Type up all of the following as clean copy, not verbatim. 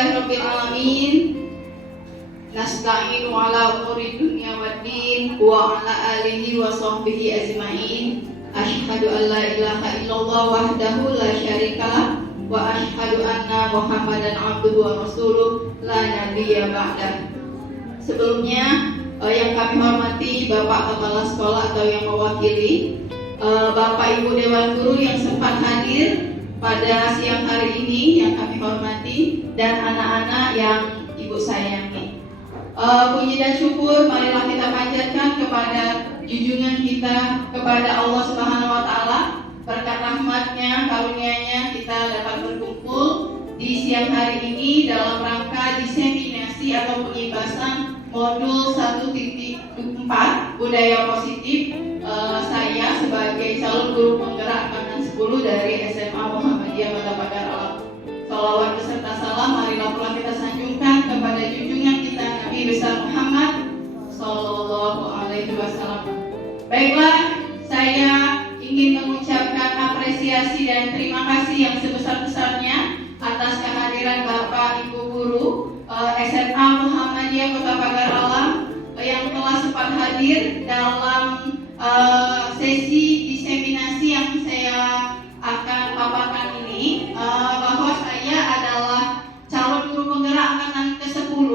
Alhamdulillahirrabbilalamin. Nasta'inu ala umuri dunya waddin wa ala alihi wa sahbihi ajma'in. Asyhadu an la ilaha illallah wahdahu la syarikalah wa asyhadu anna Muhammadan abduhu wa rasuluh la nabiyya ba'dah. Sebelumnya yang kami hormati Bapak Kepala Sekolah atau yang mewakili, Bapak Ibu Dewan Guru yang sempat hadir pada siang hari ini yang kami hormati, dan anak-anak yang Ibu sayangi. Puji dan syukur marilah kita panjatkan kepada junjungan kita, kepada Allah Subhanahu wa Ta'ala. Berkat rahmatnya, karunia-Nya kita dapat berkumpul di siang hari ini dalam rangka diseminasi atau pengibasan modul 1.4 budaya positif. Saya sebagai calon guru penggerak angkatan 10 dari SMA Muhammadiyah Kota Pagar Alam. Shalawat beserta salam marilah pula kita sanjungkan kepada junjungan kita Nabi besar Muhammad Sallallahu Alaihi Wasallam. Baiklah, saya ingin mengucapkan apresiasi dan terima kasih yang sebesar-besarnya atas kehadiran Bapak Ibu Guru SMA Muhammadiyah Kota Pagar Alam yang telah sempat hadir dalam sesi diseminasi yang saya akan paparkan ini, bahwa saya adalah calon guru penggerak angkatan ke-10.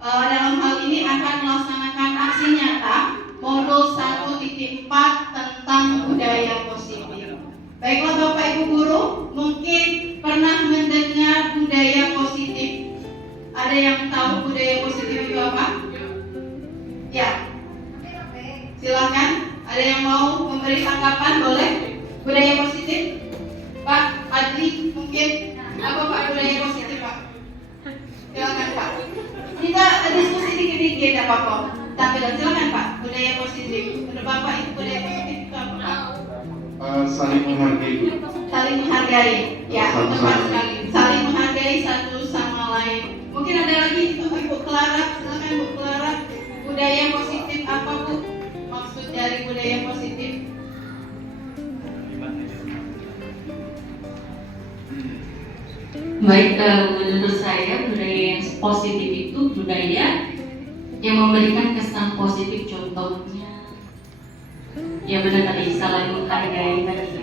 Dalam hal ini akan melaksanakan aksi nyata modul 1.4 tentang budaya positif. Baiklah Bapak Ibu Guru, mungkin pernah mendengar budaya positif. Ada yang tahu budaya positif itu apa? Ya, silakan. Ada yang mau memberi tanggapan, boleh? Budaya positif, Pak Adli, mungkin apa Pak budaya positif Pak? Silakan Pak. Kita diskusi dikit-dikit apa-apa. Tampilan silakan Pak. Budaya positif. Menurut Bapak itu budaya positif itu apa Pak? Saling menghargai. Saling menghargai. Ya, tepat sekali. Saling menghargai satu sama lain. Mungkin ada lagi itu Ibu Clara. Silakan Bu Clara. Budaya positif apa Bu? Maksud dari budaya positif? Baik, menurut saya budaya yang positif itu budaya yang memberikan kesan positif. Contohnya, ya benar tadi, saling menghargai tadi.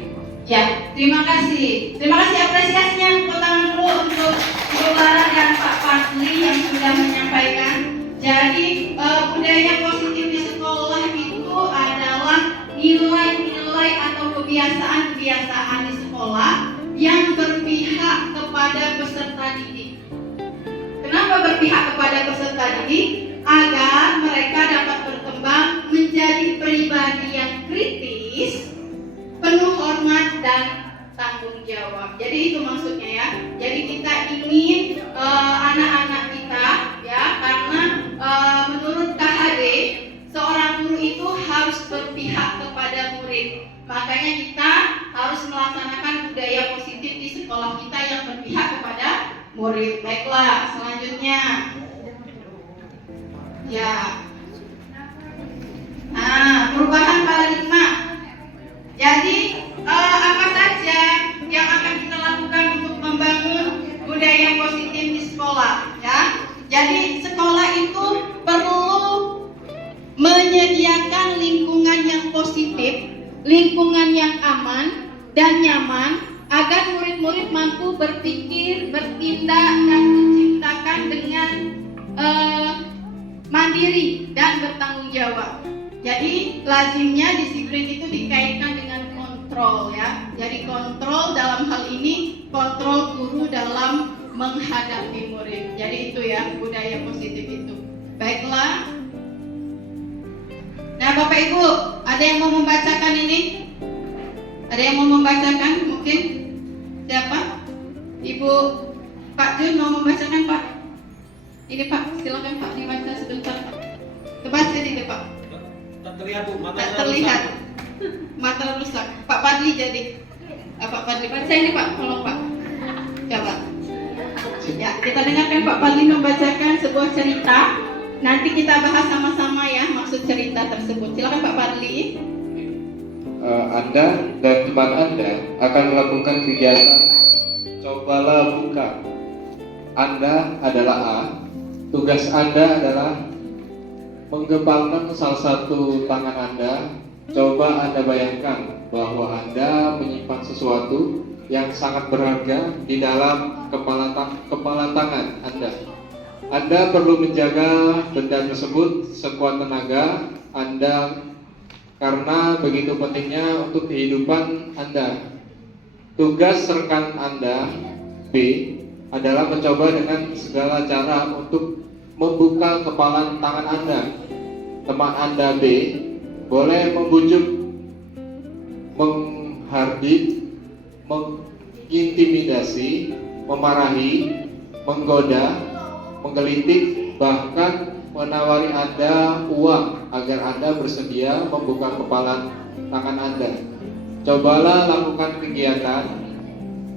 Ya, terima kasih. Terima kasih apresiasinya. Tepuk tangan dulu untuk Ibu Clara dan Pak Fadli yang sudah menyampaikan. Jadi budaya positif di sekolah itu adalah nilai-nilai atau kebiasaan-kebiasaan di sekolah yang berpihak kepada peserta didik. Kenapa berpihak kepada peserta didik? Agar mereka dapat berkembang menjadi pribadi yang kritis, penuh hormat dan tanggung jawab. Jadi itu maksudnya ya. Jadi kita ingin anak-anak kita ya, karena menurut KHD seorang guru itu harus berpihak kepada murid. Makanya kita harus melaksanakan budaya positif di sekolah kita yang berpihak kepada murid. Baiklah, selanjutnya. Ya. Perubahan paradigma. Jadi apa saja yang akan kita lakukan untuk membangun budaya positif di sekolah ya. Jadi sekolah itu perlu menyediakan lingkungan yang positif, lingkungan yang aman dan nyaman agar murid-murid mampu berpikir, bertindak dan menciptakan dengan mandiri dan bertanggung jawab. Jadi lazimnya disiplin itu dikaitkan dengan kontrol ya. Jadi kontrol dalam hal ini kontrol guru dalam menghadapi murid. Jadi itu ya budaya positif itu. Baiklah. Nah Bapak Ibu, ada yang mau membacakan ini? Ada yang mau membacakan mungkin? Siapa? Ibu Pak Jun mau membacakan Pak? Ini Pak, silakan Pak dibaca sebentar Pak. Kebaca tidak Pak? Tak terlihat Bu, mata Tak terlihat. Mata rusak. Pak Fadli jadi. Pak Fadli baca ini Pak, tolong Pak. Coba. Ya, kita dengarkan Pak Fadli membacakan sebuah cerita. Nanti kita bahas sama-sama ya maksud cerita tersebut. Silakan Pak Fadli. Anda dan teman Anda akan melakukan kegiatan Cobalah Buka Anda adalah A. Tugas Anda adalah menggempalkan salah satu tangan Anda. Coba Anda bayangkan bahwa Anda menyimpan sesuatu yang sangat berharga di dalam kepala tangan Anda. Anda perlu menjaga benda tersebut sekuat tenaga Anda karena begitu pentingnya untuk kehidupan Anda. Tugas rekan Anda B adalah mencoba dengan segala cara untuk membuka kepala tangan Anda. Teman Anda B boleh membujuk, menghardik, mengintimidasi, memarahi, menggoda, menggelitik, bahkan menawari Anda uang agar Anda bersedia membuka kepala tangan Anda. Cobalah lakukan kegiatan,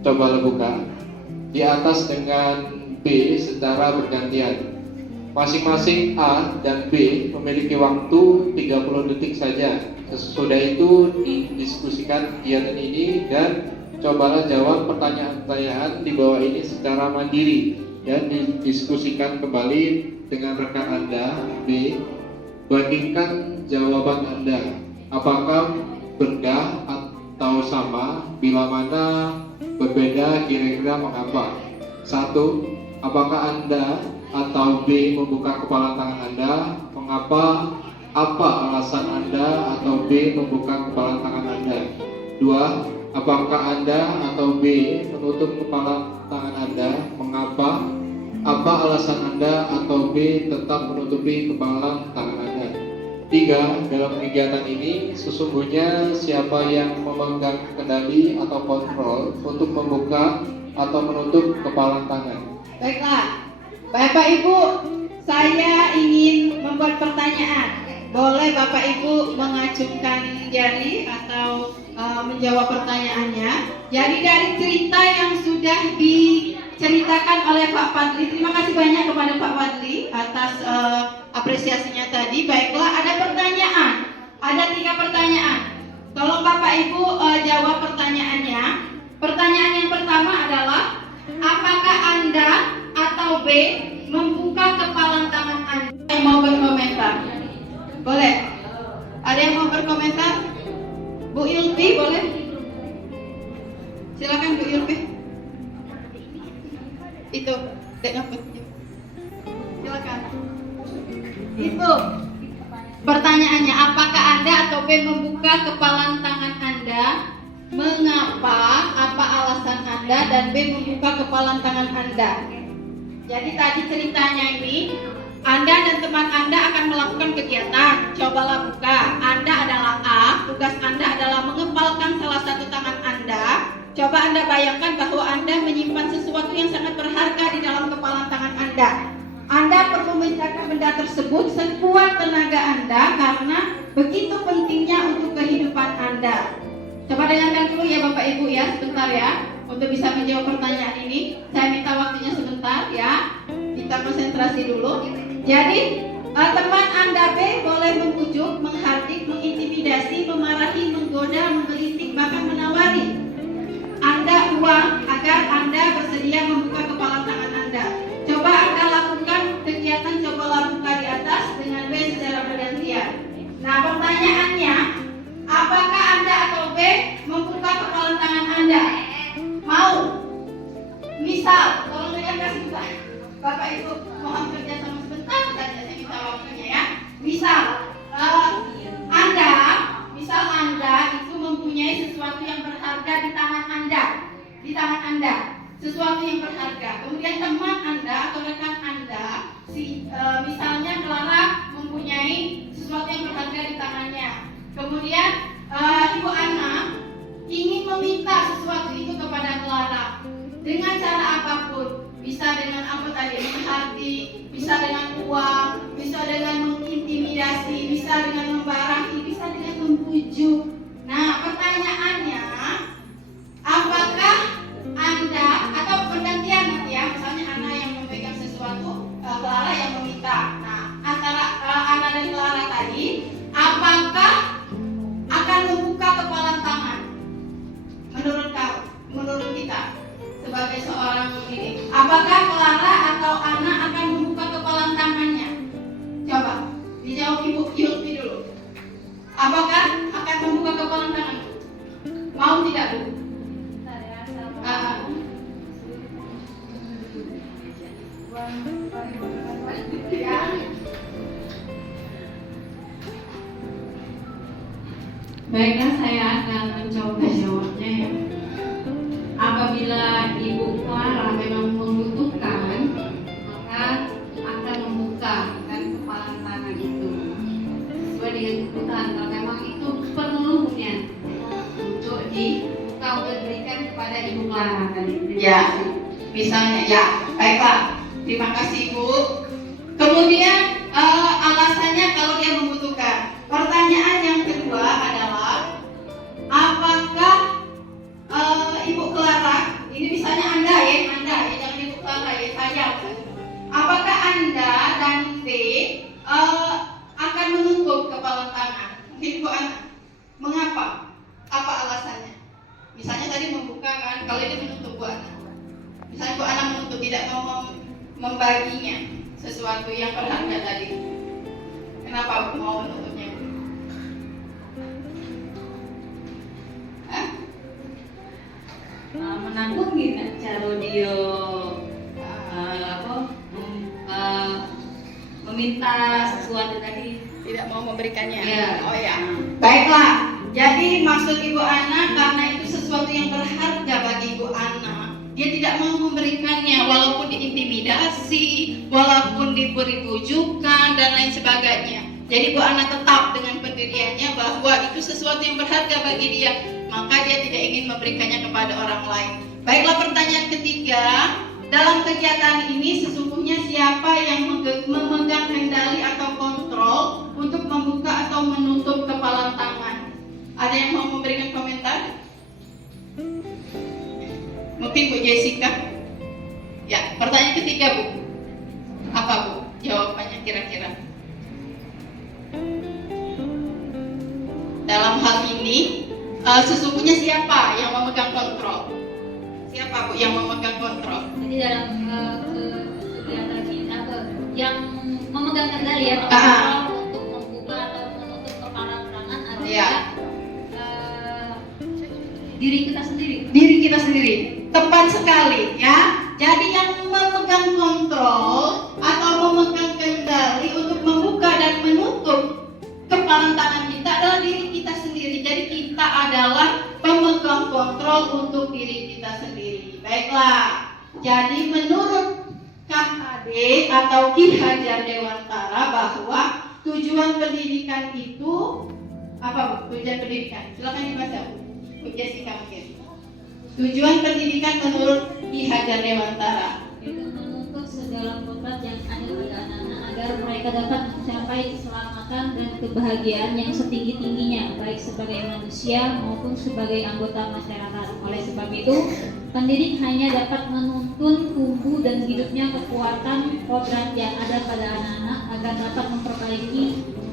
cobalah buka di atas dengan B secara bergantian. Masing-masing A dan B memiliki waktu 30 detik saja. Sesudah itu didiskusikan kegiatan ini dan cobalah jawab pertanyaan-pertanyaan di bawah ini secara mandiri dan didiskusikan kembali dengan rekan Anda B. Bandingkan jawaban Anda. Apakah benda atau sama? Bila mana berbeda, kira-kira mengapa? 1. Apakah Anda atau B membuka kepala tangan Anda? Mengapa? Apa alasan Anda atau B membuka kepala tangan Anda? 2. Apakah Anda atau B menutup kepala tangan Anda? Mengapa? Apa alasan Anda atau B tetap menutupi kepala tangan Anda? 3. Dalam kegiatan ini sesungguhnya siapa yang memegang kendali atau kontrol untuk membuka atau menutup kepala tangan? Baiklah, Bapak Ibu, saya ingin membuat pertanyaan. Boleh Bapak Ibu mengacungkan jari atau menjawab pertanyaannya. Jadi dari cerita yang sudah diceritakan oleh Pak Fadli, terima kasih banyak kepada Pak Fadli atas apresiasinya tadi. Baiklah, ada pertanyaan, ada 3 pertanyaan. Tolong Bapak Ibu jawab pertanyaannya. Pertanyaan yang pertama adalah, apakah Anda atau B membuka kepala tangan Anda? Yang mau berkomentar? Boleh? Ada yang mau berkomentar? Bu Ilvi boleh? Silakan Bu Ilvi. Itu, Dek Ngapet. Silakan. Itu pertanyaannya, apakah Anda atau B membuka kepala tangan Anda? Mengapa? Apa alasan Anda? Dan B membuka kepala tangan Anda. Jadi tadi ceritanya ini, Anda dan teman Anda akan melakukan kegiatan. Cobalah buka. Anda adalah A. Tugas Anda adalah mengepalkan salah satu tangan Anda. Coba Anda bayangkan bahwa Anda menyimpan sesuatu yang sangat berharga di dalam kepala tangan Anda. Anda perlu menjaga benda tersebut sekuat tenaga Anda karena begitu pentingnya untuk kehidupan Anda. Coba dengarkan dulu ya Bapak Ibu ya, sebentar ya, untuk bisa menjawab pertanyaan ini. Saya minta waktunya sebentar ya. Kita konsentrasi dulu. Jadi teman Anda B boleh membujuk, menghardik, mengintimidasi, memarahi, menggoda, menggelitik, bahkan menawari Anda uang agar Anda bersedia membuka kepala tangan Anda. Coba Anda lakukan kegiatan cobalah buka di atas dengan B secara bergantian. Nah pertanyaannya, apakah Anda atau B membuka kepala tangan Anda? Mau? Misal, tolong dengarkan sebentar. Bapak Ibu mohon kerja sama sebentar saja, saya minta waktunya ya. Misal Anda itu mempunyai sesuatu yang berharga di tangan Anda, sesuatu yang berharga. Kemudian teman Anda atau rekan Anda, misalnya Clara mempunyai sesuatu yang berharga di tangannya. Kemudian Ibu Ana ingin meminta sesuatu itu kepada Clara dengan cara apapun. Bisa dengan apa tadi, menghardik, bisa dengan uang, bisa dengan mengintimidasi, bisa dengan membarahi, bisa dengan membujuk. Nah pertanyaannya, apakah Anda atau bergantian nanti ya, misalnya Anda yang memegang sesuatu, Baiklah, saya akan mencoba jawabnya ya. Apabila Ibu Clara memang membutuhkan, maka akan membuka kan kepala tangan itu sesuai dengan kebutuhan. Kalau memang itu perlunya untuk dibuka untuk diberikan kepada Ibu Clara tadi. Ya, misalnya ya. Baiklah, terima kasih Ibu. Kemudian alasannya kalau dia membutuhkan. Pertanyaan yang kedua adalah apakah Ibu Clara, ini misalnya Anda ya, jangan Ibu Clara ya, saya. Apakah Anda dan D akan menutup kepala tangan? Mungkin Ibu Ana, mengapa? Apa alasannya? Misalnya tadi membuka kan, kalau ini menutup Bu Ana. Misalnya Bu Ana menutup, tidak mau membaginya sesuatu yang berharga tadi. Kenapa mau menutupnya? Menanggung gini cara dia meminta sesuatu tadi, Tidak mau memberikannya. Ya. Oh ya. Baiklah. Jadi maksud Ibu Ana karena itu sesuatu yang berharga bagi Ibu Ana, dia tidak mau memberikannya walaupun diintimidasi, walaupun diberi bujukan dan lain sebagainya. Jadi Bu Ana tetap dengan pendiriannya bahwa itu sesuatu yang berharga bagi dia, maka dia tidak ingin memberikannya kepada orang lain. Baiklah, pertanyaan ketiga, dalam kegiatan ini sesungguhnya siapa yang memegang kendali atau kontrol untuk membuka atau menutup kepala tangan? Ada yang mau memberikan komentar? Mungkin Bu Jessica? Ya, pertanyaan ketiga Bu. Apa Bu jawabannya kira-kira? Dalam hal ini sesungguhnya siapa yang memegang kontrol? Siapa Bu yang memegang kontrol? Jadi dalam kegiatan kita yang memegang kendali ya untuk membuka atau menutup kepala tangan adalah Ya. Diri kita sendiri. Diri kita sendiri. Tepat sekali ya. Jadi yang memegang kontrol atau memegang kendali untuk membuka dan menutup kepala tangan kita adalah diri kita sendiri. Jadi kita adalah pemegang kontrol untuk diri kita sendiri. Baiklah. Jadi menurut KHD atau Ki Hajar Dewantara bahwa tujuan pendidikan itu apa Bu? Tujuan pendidikan. Silakan dibaca Bu Jessica mungkin. Tujuan pendidikan menurut Ki Hajar Dewantara Itu menuntut segala kodrat yang ada pada anak-anak agar mereka dapat mencapai keselamatan dan kebahagiaan yang setinggi-tingginya, baik sebagai manusia maupun sebagai anggota masyarakat. Oleh sebab itu, pendidik hanya dapat menuntun tumbuh dan hidupnya kekuatan kodrat yang ada pada anak-anak agar dapat memperbaiki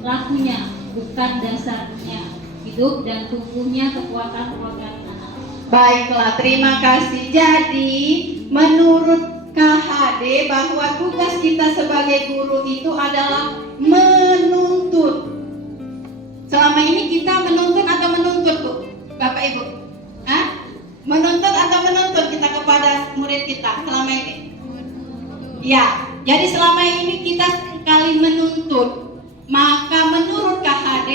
lakunya, bukan dasarnya hidup dan tumbuhnya kekuatan kodrat anak. Baiklah, terima kasih. Jadi, menurut KHD bahwa tugas kita sebagai guru itu adalah menuntut. Selama ini kita menuntun atau menuntut, Bu? Bapak Ibu? Hah? Menuntut atau menuntut kita kepada murid kita selama ini? Ya, jadi selama ini kita sekali menuntut. Maka menurut KHD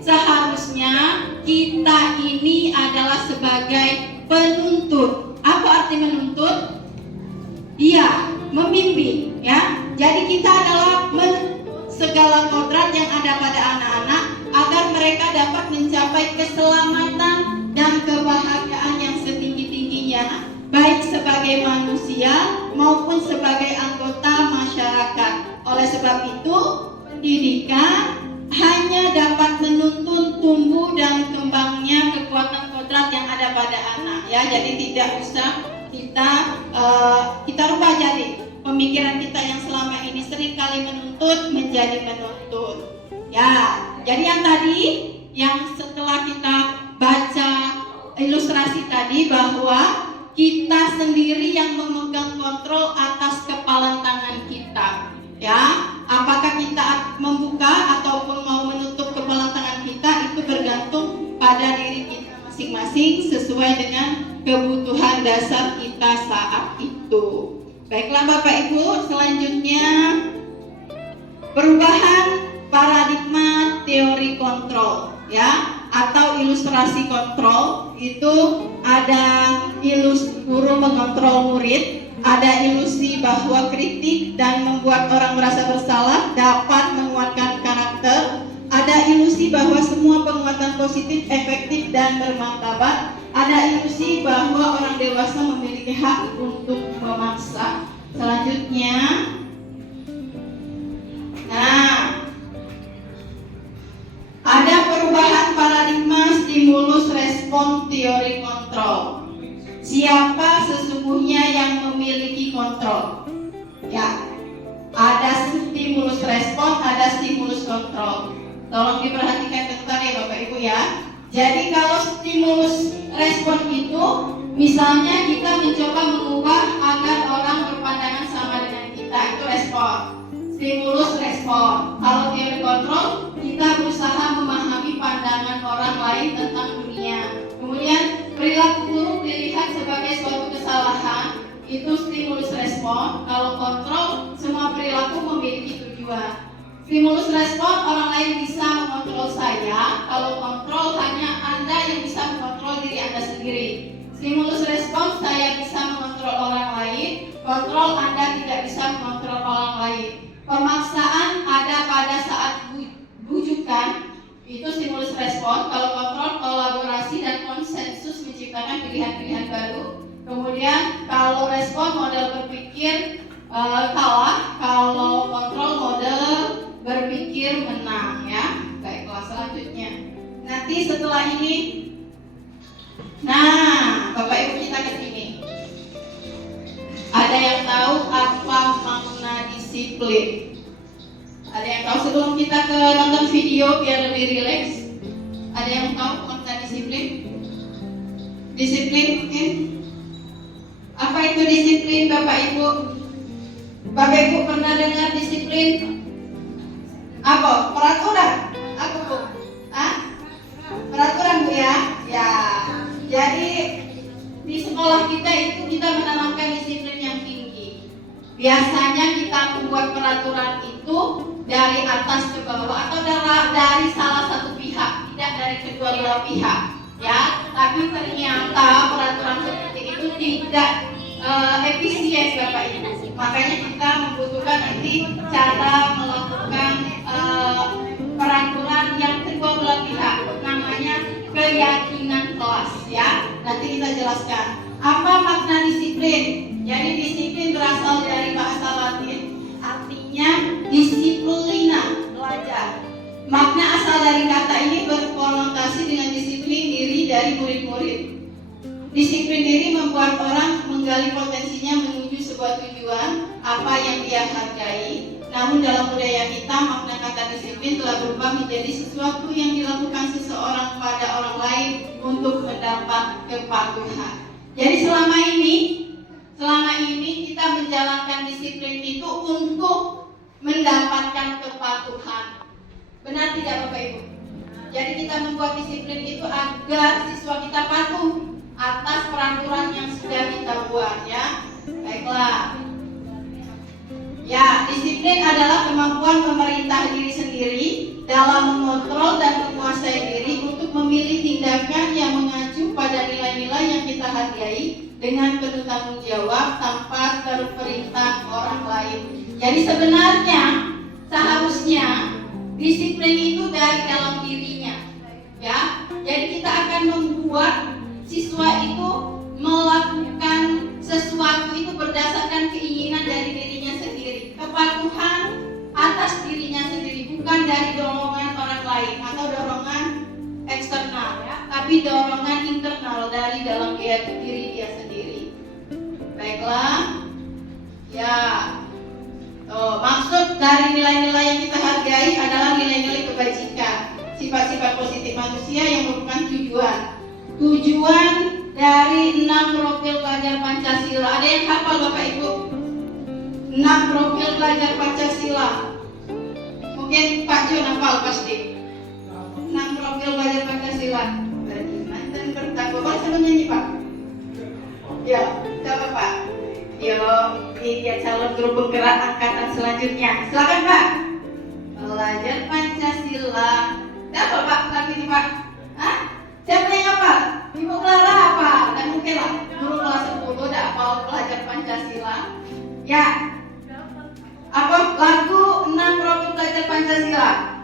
seharusnya kita ini adalah sebagai penuntut. Apa arti menuntut? Iya, membimbing ya. Jadi kita adalah menuntut segala kodrat yang ada pada anak-anak agar mereka dapat mencapai keselamatan dan kebahagiaan yang setinggi-tingginya, baik sebagai manusia maupun sebagai anggota masyarakat. Oleh sebab itu, pendidikan hanya dapat menuntun tumbuh dan kembangnya kekuatan kodrat yang ada pada anak ya. Jadi tidak usah kita rubah jadi pemikiran kita yang selama ini sering kali menuntut menjadi menuntut ya. Jadi yang tadi yang setelah kita baca ilustrasi tadi bahwa kita sendiri yang memegang kontrol atas kepala tangan kita ya. Apakah kita membuka ataupun mau menutup kepala tangan kita itu bergantung pada diri kita masing-masing sesuai dengan kebutuhan dasar kita saat itu. Baiklah Bapak Ibu, selanjutnya perubahan paradigma teori kontrol ya. atau ilustrasi kontrol. Itu ada guru mengontrol murid, ada ilusi bahwa kritik dan membuat orang merasa bersalah dapat menguatkan karakter, ada ilusi bahwa semua penguatan positif efektif dan bermartabat, ada ilusi bahwa orang dewasa memiliki hak untuk memaksa. Selanjutnya, ada perubahan paradigma stimulus respon teori kontrol. Siapa sesungguhnya yang memiliki kontrol? Ya, ada stimulus respon, ada stimulus kontrol. Tolong diperhatikan bentar ya Bapak Ibu ya. Jadi kalau stimulus respon itu, misalnya kita mencoba mengubah agar orang berpandangan sama dengan kita, itu respon. Stimulus respon. Kalau teori kontrol, kita berusaha memahami pandangan orang lain tentang dunia. Kemudian perilaku buruk dilihat sebagai suatu kesalahan, itu stimulus respon. Kalau kontrol, semua perilaku memiliki tujuan. Stimulus respon, orang lain bisa mengontrol saya. Kalau kontrol, hanya Anda yang bisa mengontrol diri Anda sendiri. Stimulus respon, saya bisa mengontrol orang lain. Kontrol, Anda tidak bisa mengontrol orang lain. Pemaksaan ada pada saat bujukan, itu stimulus respon. Kalau kontrol, kolaborasi dan konsensus menciptakan pilihan-pilihan baru. Kemudian kalau respon, model berpikir kalah. Kalau kontrol, model berpikir menang ya. Baiklah, selanjutnya nanti setelah ini, Bapak Ibu kita ke sini. Ada yang tahu apa makna disiplin? Ada yang tahu sebelum kita ke nonton video biar lebih rileks? Ada yang tahu makna disiplin? Disiplin mungkin? Apa itu disiplin Bapak Ibu? Bapak Ibu pernah dengar disiplin? Apa? Peraturan? Apa Bu? Peraturan Bu ya? Ya. Jadi di sekolah kita itu kita menanamkan disiplin yang tinggi. Biasanya kita membuat peraturan itu dari atas ke bawah atau dari salah satu pihak, tidak dari kedua belah pihak, ya. Tapi ternyata peraturan seperti itu tidak efisien Bapak Ibu. Makanya kita membutuhkan nanti cara melakukan peraturan yang kedua belah pihak, namanya keyakinan kelas ya. Nanti kita jelaskan apa makna disiplin. Jadi disiplin berasal dari bahasa Latin, artinya disiplina, belajar. Makna asal dari kata ini berkonotasi dengan disiplin diri dari murid-murid. Disiplin diri membuat orang menggali potensinya menuju sebuah tujuan apa yang dia hargai. Namun dalam budaya kita, makna kata disiplin telah berubah menjadi sesuatu yang dilakukan seseorang pada orang lain untuk mendapat kepatuhan. Jadi selama ini kita menjalankan disiplin itu untuk mendapatkan kepatuhan. Benar tidak Bapak Ibu? Jadi kita membuat disiplin itu agar siswa kita patuh atas peraturan yang sudah kita buat ya. Baiklah. Ya, disiplin adalah kemampuan memerintah diri sendiri dalam mengontrol dan menguasai diri untuk memilih tindakan yang mengacu pada nilai-nilai yang kita hargai dengan penuh tanggung jawab tanpa terperintah orang lain. Jadi sebenarnya seharusnya disiplin itu dari dalam dirinya, ya. Jadi kita akan membuat siswa itu melakukan sesuatu itu berdasarkan keinginan dari dirinya sendiri, kepatuhan atas dirinya sendiri, bukan dari dorongan orang lain atau dorongan eksternal, ya, tapi dorongan internal dari dalam diri dia sendiri. Baiklah, ya. Maksud dari nilai-nilai yang kita hargai adalah nilai-nilai kebajikan, sifat-sifat positif manusia yang merupakan tujuan dari 6 profil pelajar Pancasila. Ada yang hafal Bapak Ibu? 6 profil pelajar Pancasila. Mungkin Pak John hafal pasti. 6 profil pelajar Pancasila. Beriman dan bertakwa. Boleh saya nyanyi Pak? Ya, coba Pak. Yo, ini dia calon guru penggerak angkatan selanjutnya. Silakan Pak. Pelajar Pancasila. Dapat Pak lagu ini Pak? Hah? Ibu Clara apa? Dan mungkin lah guru kelas 10 tidak mau belajar Pancasila. Ya. Apa lagu 6 profil belajar Pancasila?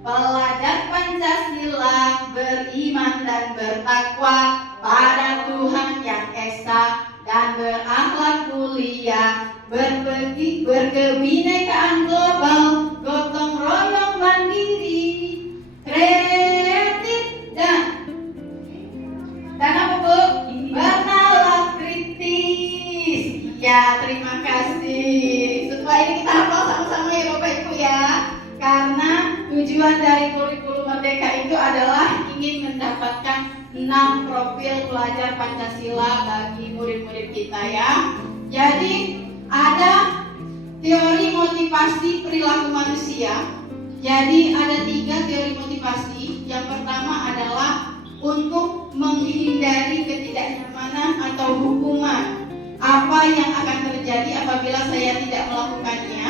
Belajar Pancasila, beriman dan bertakwa pada Tuhan yang Esa dan berakhlak mulia, berkebinekaan global, gotong royong mandiri, kreatif dan apa Bu? Bernalar kritis. Ya, terima kasih. Setelah ini kita hafal sama-sama ya Bapak Ibu ya. Karena tujuan dari kurikulum Merdeka itu adalah ingin mendapatkan 6 profil pelajar Pancasila bagi murid-murid kita ya. Jadi ada teori motivasi perilaku manusia. Jadi ada 3 teori motivasi. Yang pertama adalah untuk menghindari ketidaknyamanan atau hukuman. Apa yang akan terjadi apabila saya tidak melakukannya.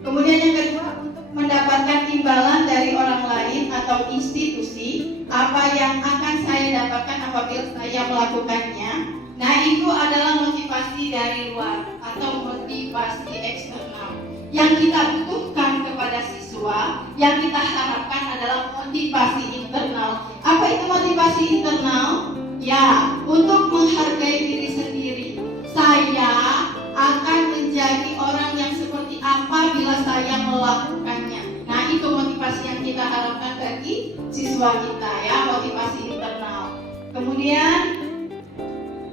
Kemudian yang kedua, untuk mendapatkan imbalan dari orang lain atau institusi. Apa yang akan saya dapatkan apabila saya melakukannya. Nah, itu adalah motivasi dari luar atau motivasi eksternal. Yang kita butuhkan kepada siswa, yang kita harapkan adalah motivasi internal. Apa itu motivasi internal? Ya, untuk menghargai diri sendiri. Saya akan menjadi orang yang seperti apa bila saya melakukannya. Nah, itu motivasi yang kita harapkan bagi siswa kita ya, motivasi internal. Kemudian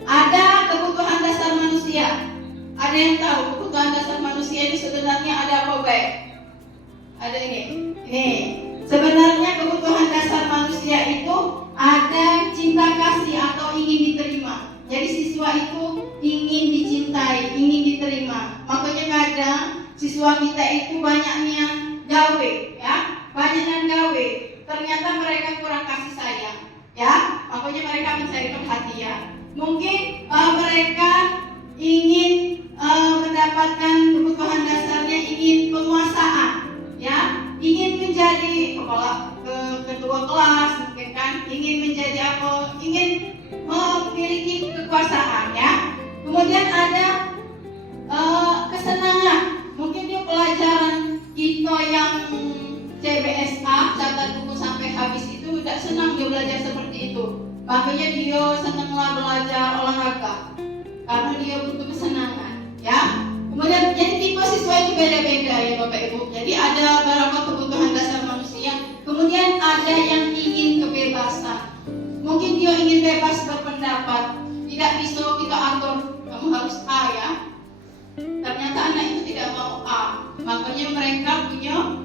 ada kebutuhan dasar manusia. Ada yang tahu kebutuhan dasar manusia ini sebenarnya ada apa, Baik? Ada ini. Sebenarnya kebutuhan dasar manusia itu ada cinta kasih atau ingin diterima. Jadi siswa itu ingin dicintai, ingin diterima. Makanya kadang siswa kita itu banyaknya gawe, ya, banyaknya gawe. Ternyata mereka kurang kasih sayang, ya. Makanya mereka mencari perhatian. Mungkin mereka ingin mendapatkan kebutuhan dasarnya, ingin penguasaan, ya, ingin menjadi kepala ketua kelas, mungkin kan, ingin menjadi apa, ingin memiliki kekuasaan, ya. Kemudian ada kesenangan, mungkin dia pelajaran kita yang CBSA, catat buku sampai habis itu tidak senang dia belajar seperti itu. Makanya dia senanglah belajar olahraga karena dia butuh kesenangan, ya. Kemudian jadi tipe siswa itu beda-beda ya Bapak Ibu. Jadi ada beberapa kebutuhan dasar manusia. Kemudian ada yang ingin kebebasan. Mungkin dia ingin bebas berpendapat. Tidak bisa kita atur, kamu harus A ya. Ternyata anak itu tidak mau A. Makanya mereka punya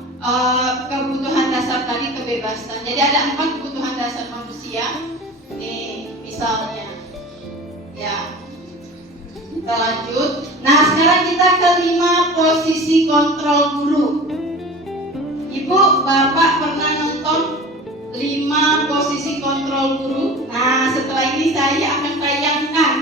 kebutuhan dasar tadi, kebebasan. Jadi ada 4 kebutuhan dasar manusia. Nih misalnya, ya. Kita lanjut. Nah, sekarang kita ke 5 posisi kontrol guru. Ibu, Bapak pernah nonton 5 posisi kontrol guru? Nah, setelah ini saya akan tayangkan.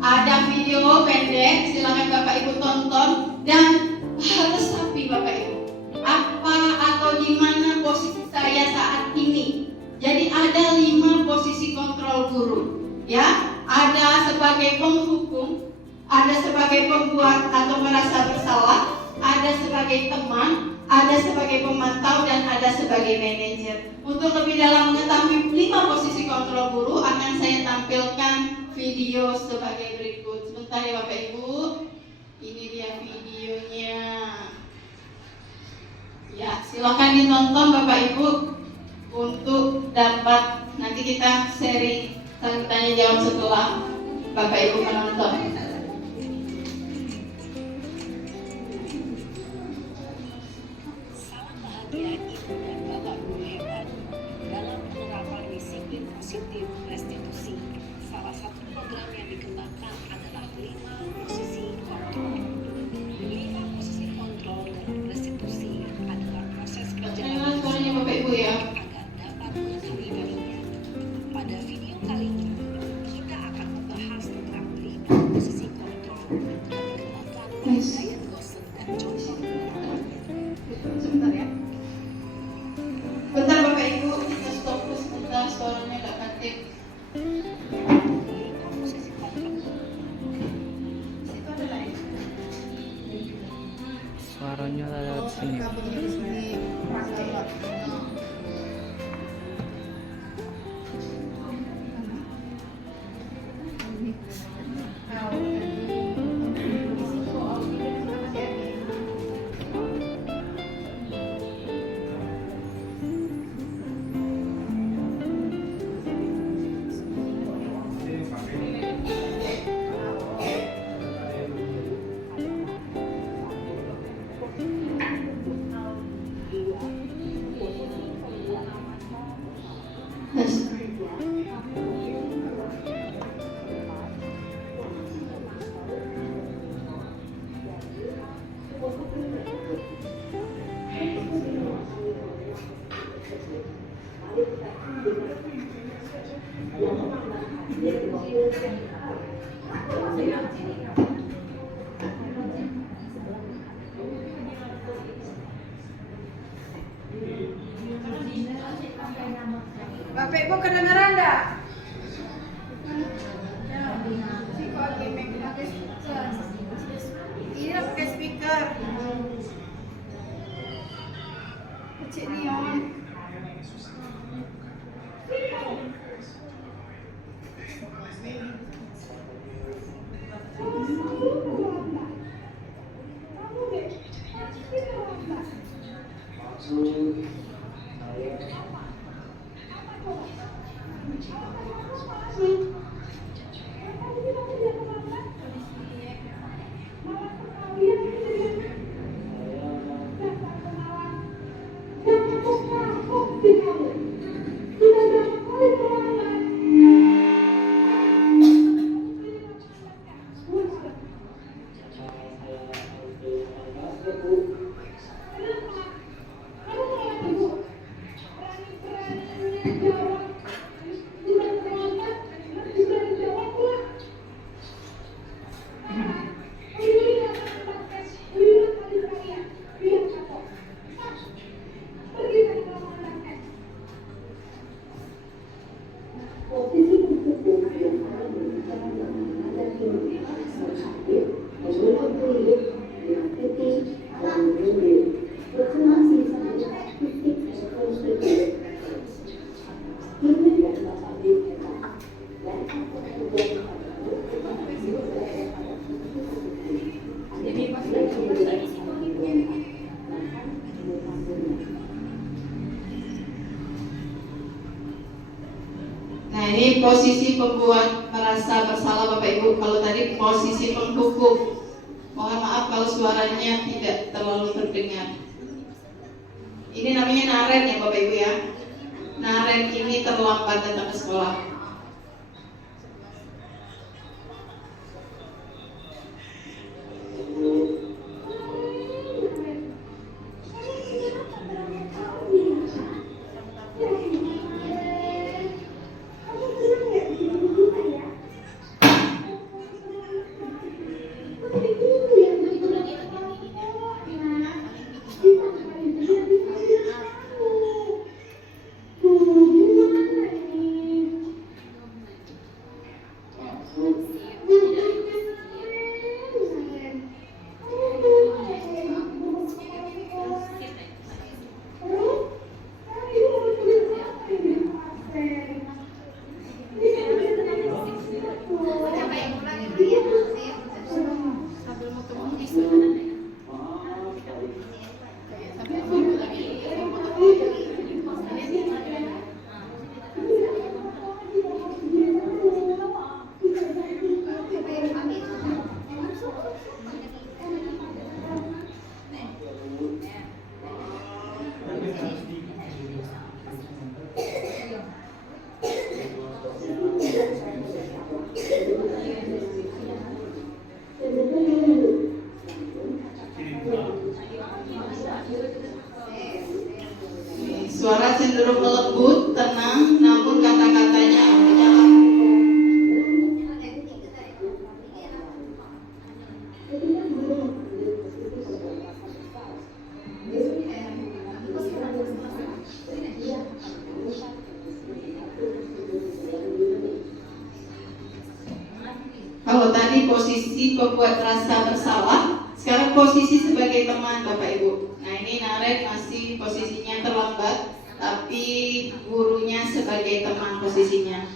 Ada video pendek, silakan Bapak Ibu tonton. Dan harus tapi Bapak Ibu, apa atau di mana posisi saya saat ini? Jadi ada 5 posisi kontrol guru, ya. Ada sebagai penghukum, ada sebagai pembuat atau merasa bersalah, ada sebagai teman, ada sebagai pemantau, dan ada sebagai manajer. Untuk lebih dalam mengetahui 5 posisi kontrol guru akan saya tampilkan video sebagai berikut. Sebentar ya Bapak Ibu. Ini dia videonya. Ya, silakan ditonton Bapak Ibu untuk dapat nanti kita sharing tanya jawab setelah Bapak Ibu menonton. Positif restitusi. Salah satu program yang dikembangkan adalah 5 posisi kontrol. 5 posisi kontrol dalam restitusi adalah proses perjalanan Suaranya Bapak Ibu ya. agar dapat mengetahui dirinya. Pada video kali ini kita akan membahas tentang 5 posisi Bapak Ibu kedengeran enggak? Iya pakai speaker. Kecil nih on. Nah, ini posisi pembuat merasa bersalah Bapak Ibu. Kalau tadi posisi penghukum. Mohon maaf kalau suaranya tidak terlalu terdengar. Ini namanya Naren ya Bapak Ibu ya. Naren ini terlambat datang ke sekolah. Suara cenderung lembut, tenang, namun kata-katanya menyalah. Kalau tadi posisi pembuat rasa bersalah, sekarang posisi sebagai teman Bapak Ibu. Nah ini Naren masih posisinya terlambat, tapi gurunya sebagai teman posisinya.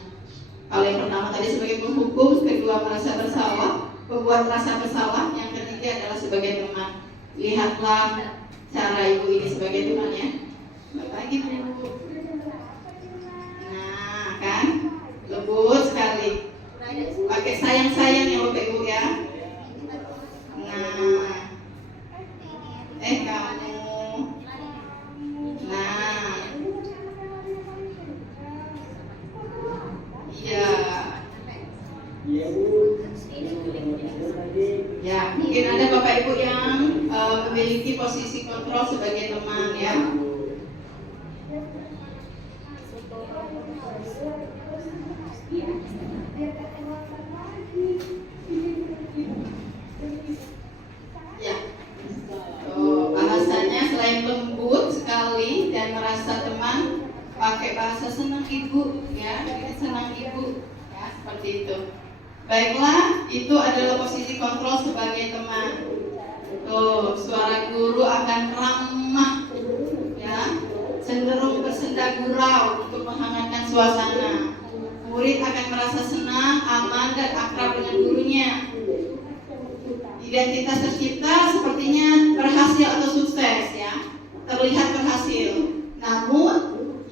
Kalau yang pertama tadi sebagai penghukum, kedua merasa bersalah, pembuat rasa bersalah, yang ketiga adalah sebagai teman. Lihatlah cara ibu ini sebagai teman ya. Baik lagi Bu. Nah kan, lembut sekali. Pakai sayang-sayang ya Bapak Ibu ya. Nah, kamu. Nah, iya. Ya, mungkin ada Bapak Ibu yang memiliki posisi kontrol sebagai teman ya. Ya. Bahasanya selain lembut sekali dan merasa teman, pakai bahasa senang ibu, ya, senang ibu, ya, seperti itu. Baiklah, itu adalah posisi kontrol sebagai teman. Tuh, suara guru akan ramah, ya, cenderung bersenda gurau untuk menghangatkan suasana. Murid akan merasa senang, aman, dan akrab dengan gurunya. Identitas tercipta sepertinya berhasil atau sukses, ya, terlihat berhasil. Namun,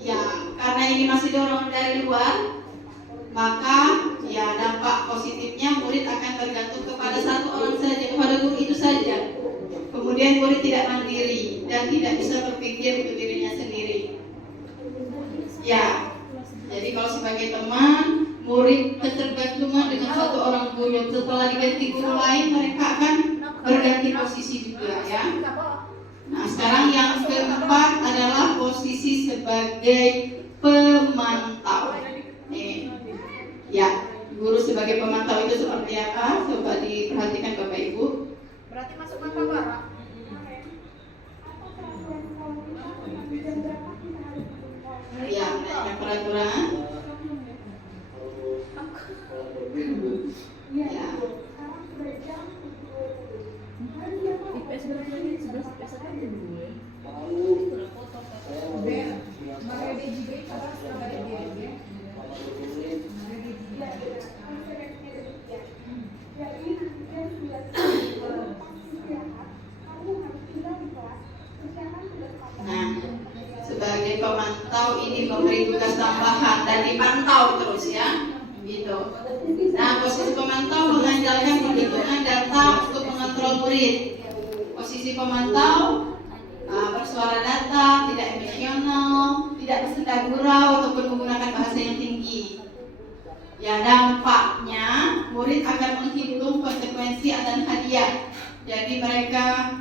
ya, karena ini masih dorongan dari luar, maka ya dampak positifnya murid akan tergantung kepada satu orang saja, kepada guru itu saja. Kemudian murid tidak mandiri dan tidak bisa berpikir untuk dirinya sendiri. Ya, jadi kalau sebagai teman, murid ketergantungan dengan satu orang guru, setelah diganti guru lain, mereka akan berganti posisi juga, ya. Nah, sekarang yang keempat adalah posisi sebagai pemantau. Nih, ya, guru sebagai pemantau itu seperti apa? Coba diperhatikan Bapak Ibu. Berarti masuk apa, Pak? Ya, menanyakan peraturan. Ya. Nah, sebagai pemantau ini memberi tugas tambahan dan dipantau terus, ya, gitu. Nah, posisi pemantau mengandalkan perhitungan data untuk mengontrol murid. Posisi pemantau bersuara data, tidak emosional, tidak bersenda gurau ataupun menggunakan bahasa yang tinggi. Ya, dampaknya murid akan menghitung konsekuensi dan hadiah. Jadi mereka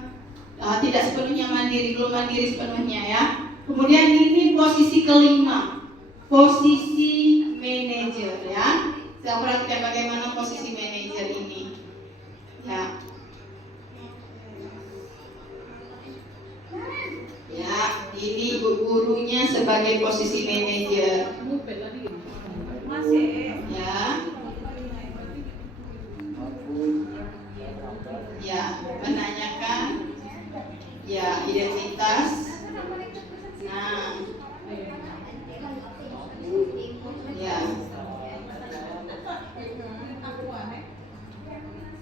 tidak sepenuhnya mandiri, belum mandiri sepenuhnya, ya. Kemudian ini posisi kelima, posisi manajer, ya. Saya perhatikan bagaimana posisi manajer ini, ya. Ya, ini gurunya sebagai posisi manajer. Ya. Ya, menanyakan ya identitas. Nah, ya.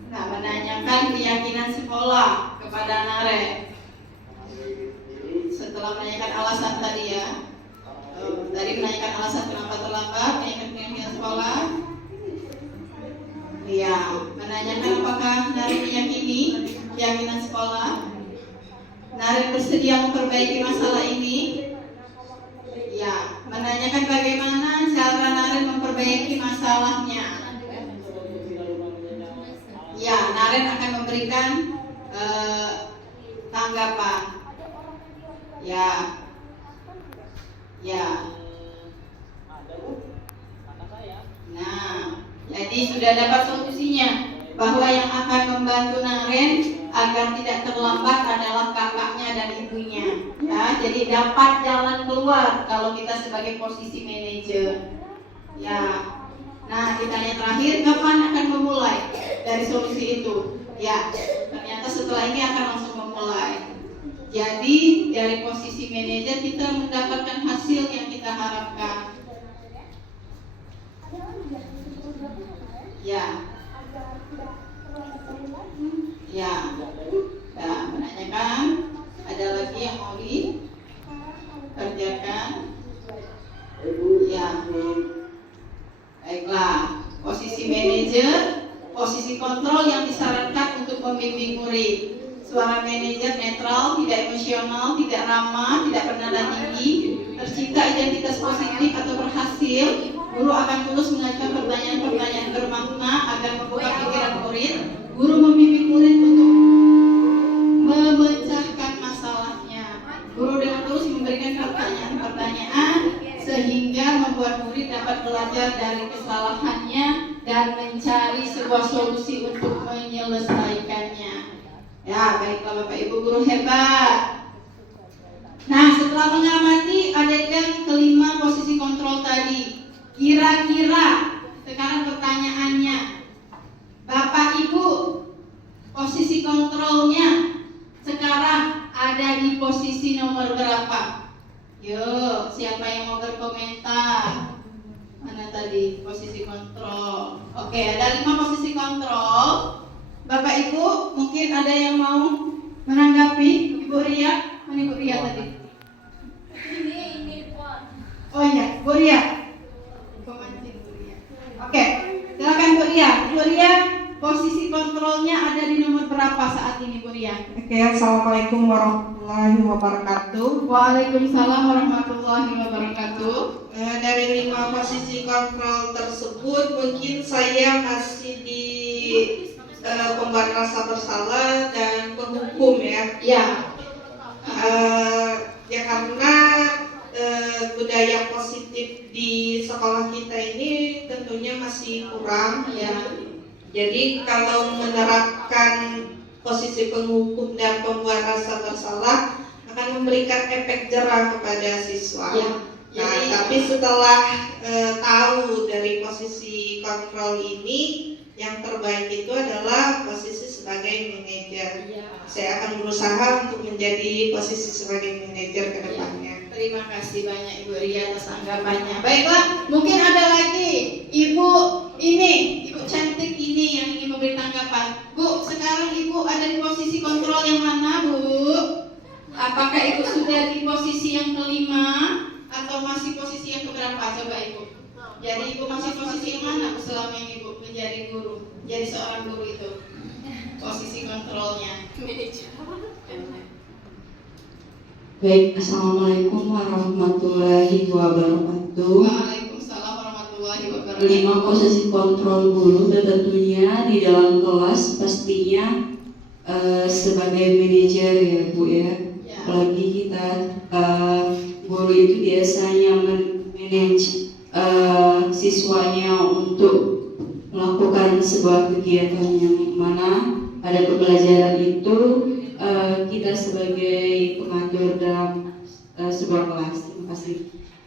Nah, menanyakan keyakinan sekolah kepada Naren. Setelah menanyakan alasan tadi, ya, tadi menanyakan alasan kenapa terlambat, menanyakan keyakinan sekolah. Ya, menanyakan apakah Naren meyakini keyakinan sekolah. Naren bersedia memperbaiki masalah ini. Ya, menanyakan bagaimana cara Naren memperbaiki masalahnya. Ya, Naren akan memberikan tanggapan. Ya, ya. Nah, jadi sudah dapat solusinya bahwa yang akan membantu Naren agar tidak terlambat adalah kakaknya dan ibunya. Ya, jadi dapat jalan keluar kalau kita sebagai posisi manajer. Ya. Nah, ditanya terakhir, kapan akan memulai dari solusi itu? Ya, ternyata setelah ini akan langsung memulai. Jadi dari posisi manajer kita mendapatkan hasil yang kita harapkan. Ya. Ya. Nah, menanyakan ada lagi yang mau dikerjakan? Ya. Baiklah, posisi manajer, posisi kontrol yang disarankan untuk membimbing murid. Suara manajer netral, tidak emosional, tidak ramah, tidak bernada tinggi, tercipta identitas positif atau berhasil. Guru akan terus mengajukan pertanyaan-pertanyaan bermakna agar membuka pikiran murid. Guru membimbing murid untuk memecahkan masalahnya. Guru dengan terus memberikan pertanyaan-pertanyaan sehingga membuat murid dapat belajar dari kesalahannya dan mencari sebuah solusi untuk menyelesaikannya. Ya, baiklah Bapak Ibu guru hebat. Nah, setelah mengamati adegan kelima posisi kontrol tadi, kira-kira sekarang pertanyaannya, Bapak Ibu posisi kontrolnya sekarang ada di posisi nomor berapa? Yuk, siapa yang mau berkomentar? Mana tadi posisi kontrol? Oke, ada 5 posisi kontrol. Bapak Ibu, mungkin ada yang mau menanggapi? Ibu Ria, mana Ibu Ria tadi? Oh iya, Bu Ria. Pemancing Bu Ria. Oke, silakan Bu Ria. Bu Ria, posisi kontrolnya ada di nomor berapa saat ini Bu Ria? Oke, Assalamualaikum warahmatullahi wabarakatuh. Waalaikumsalam warahmatullahi wabarakatuh. Dari 5 posisi kontrol tersebut, mungkin saya masih di pembuat rasa bersalah dan penghukum ya. Ya. Ya karena budaya positif di sekolah kita ini tentunya masih kurang ya. Jadi kalau menerapkan posisi penghukum dan pembuat rasa bersalah akan memberikan efek jerah kepada siswa. Ya. Nah, tapi setelah tahu dari posisi kontrol ini, yang terbaik itu adalah posisi sebagai manajer. Ya. Saya akan berusaha untuk menjadi posisi sebagai manajer ke depannya. Terima kasih banyak Ibu Ria atas anggapannya. Baiklah, mungkin ada lagi Ibu cantik ini yang ingin memberi tanggapan. Bu, sekarang Ibu ada di posisi kontrol yang mana, Bu? Apakah Ibu sudah di posisi yang kelima atau masih posisi yang keberapa? Coba Ibu. Jadi Ibu masih posisi yang mana Bu selama ini Ibu menjadi guru? Jadi seorang guru itu posisi kontrolnya. Baik, Assalamualaikum warahmatullahi wabarakatuh. Waalaikumsalam warahmatullahi wabarakatuh. 5 posisi kontrol guru tentunya di dalam kelas pastinya sebagai manajer ya Bu ya. Ya. Apalagi kita guru itu biasanya manage siswanya untuk melakukan sebuah kegiatan yang mana pada pembelajaran itu kita sebagai pengatur dalam sebuah kelas. Terima kasih.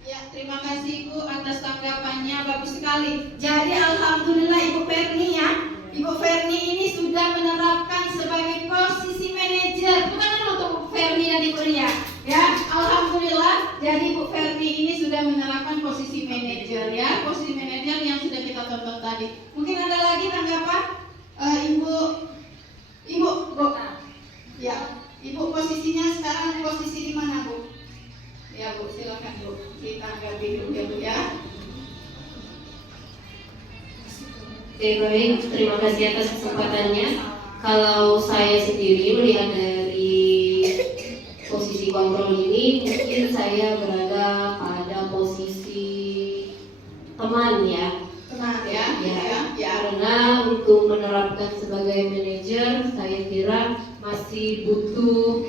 Ya, terima kasih Ibu atas tanggapannya, bagus sekali. Jadi alhamdulillah Ibu Ferni ya. Ibu Ferni ini sudah menerapkan sebagai posisi manajer. Bukan untuk Ibu Ferni dan Ibu Ria. Ya, alhamdulillah. Jadi Ibu Ferni ini sudah menerapkan posisi manajer ya, posisi manajer yang sudah kita tonton tadi. Mungkin ada lagi tanggapan? Ibu. Ya, Ibu posisinya sekarang posisi di mana Bu? Ya Bu, silakan Bu, ditanggapi dulu ya Bu ya. Oke, baik, terima kasih atas kesempatannya. Kalau saya sendiri melihat dari posisi kontrol ini, mungkin saya berada pada posisi teman ya. Teman ya, Karena untuk menerapkan sebagai manajer, saya kira masih butuh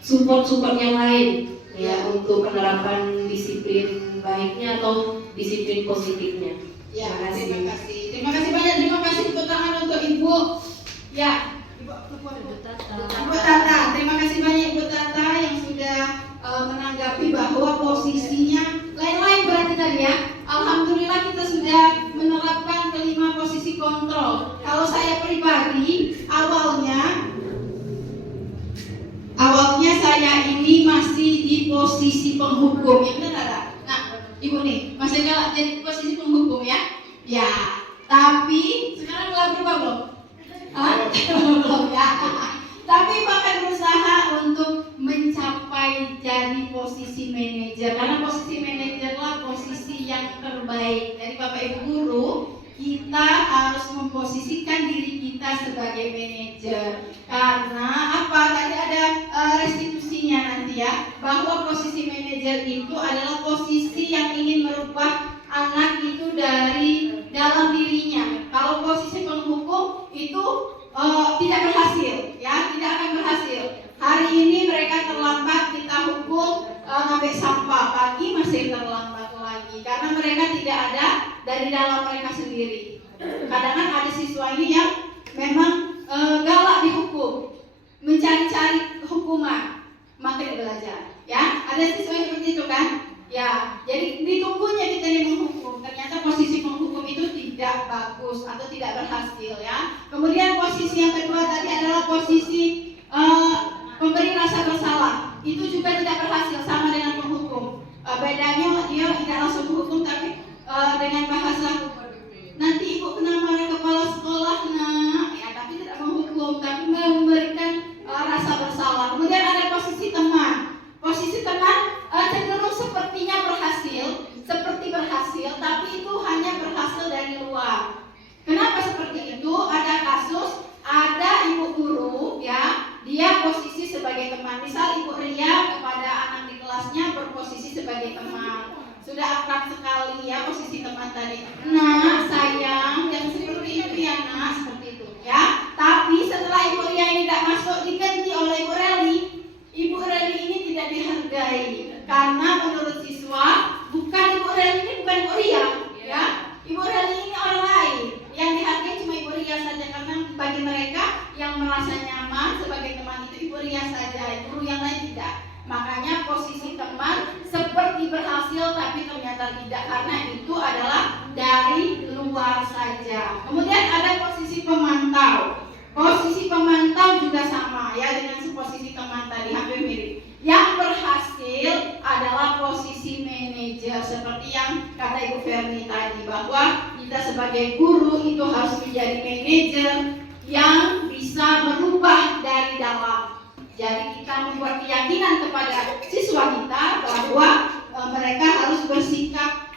support yang lain ya untuk penerapan disiplin baiknya atau disiplin positifnya. Ya, terima kasih. Terima kasih banyak. Terima kasih tepuk tangan untuk Ibu. Ya, Ibu Tata. Terima kasih banyak Ibu Tata yang sudah menanggapi bahwa posisinya lain-lain berarti tadi ya. Alhamdulillah kita sudah menerapkan kelima posisi kontrol. Kalau saya pribadi awalnya saya ini masih di posisi penghukum, ya benar ada. Nah, Ibu nih masih galak jadi posisi penghukum ya? Ya. Tapi sekarang telah berubah belum? Belum ya. Tapi bahkan berusaha untuk mencapai jadi posisi manajer. Karena posisi manajerlah posisi yang terbaik. Jadi Bapak Ibu guru, kita harus memposisikan diri kita sebagai manajer. Karena apa? Tadi ada restitusinya nanti ya, bahwa posisi manajer itu adalah posisi yang ingin merubah anak itu dari dalam dirinya. Kalau posisi penghukum itu tidak berhasil, ya, tidak akan berhasil. Hari ini mereka terlambat, kita hukum ngambil sampah, pagi masih terlambat lagi karena mereka tidak ada dari dalam mereka sendiri. Kadang-kadang ada siswa ini yang memang galak dihukum, mencari-cari hukuman, maka belajar. Ya, ada siswa yang seperti itu kan? Ya, jadi ditunggunya kita ini menghukum. Ternyata posisi menghukum itu tidak bagus atau tidak berhasil ya. Kemudian posisi yang kedua tadi adalah posisi memberi rasa bersalah. Itu juga tidak berhasil, sama dengan menghukum. Bedanya dia tidak langsung menghukum tapi dengan bahasa nanti ibu kena marah kepala sekolah nak, ya, tapi tidak menghukum, tapi memberikan rasa bersalah. Kemudian ada posisi teman. Posisi teman cenderung sepertinya berhasil, tapi itu hanya berhasil dari luar. Kenapa seperti itu? Ada kasus, ada ibu guru, ya, dia posisi sebagai teman. Misal ibu Ria kepada anak di kelasnya berposisi sebagai teman. Sudah akrab sekali ya posisi teman tadi. Nah, sayang, yang seperti itu ya nak, seperti itu ya. Tapi setelah ibu Ria ini tidak masuk, diganti oleh ibu Reli. Ibu Reli ini tidak dihargai karena menurut siswa bukan ibu Reli ini bukan ibu Ria, ya. Ibu Reli ini orang lain. Yang dihargai cuma ibu Ria saja karena bagi mereka yang merasa nyaman sebagai teman itu ibu Ria saja, guru yang lain tidak. Makanya posisi teman seperti berhasil tapi ternyata tidak karena itu adalah dari luar saja. Kemudian ada posisi pemantau. Posisi pemantau juga sama ya dengan posisi teman tadi, hampir mirip. Yang berhasil adalah posisi manajer seperti yang kata Ibu Ferni tadi, bahwa kita sebagai guru itu harus menjadi manajer yang bisa merubah dari dalam. Jadi kita membuat keyakinan kepada siswa kita bahwa mereka harus bersikap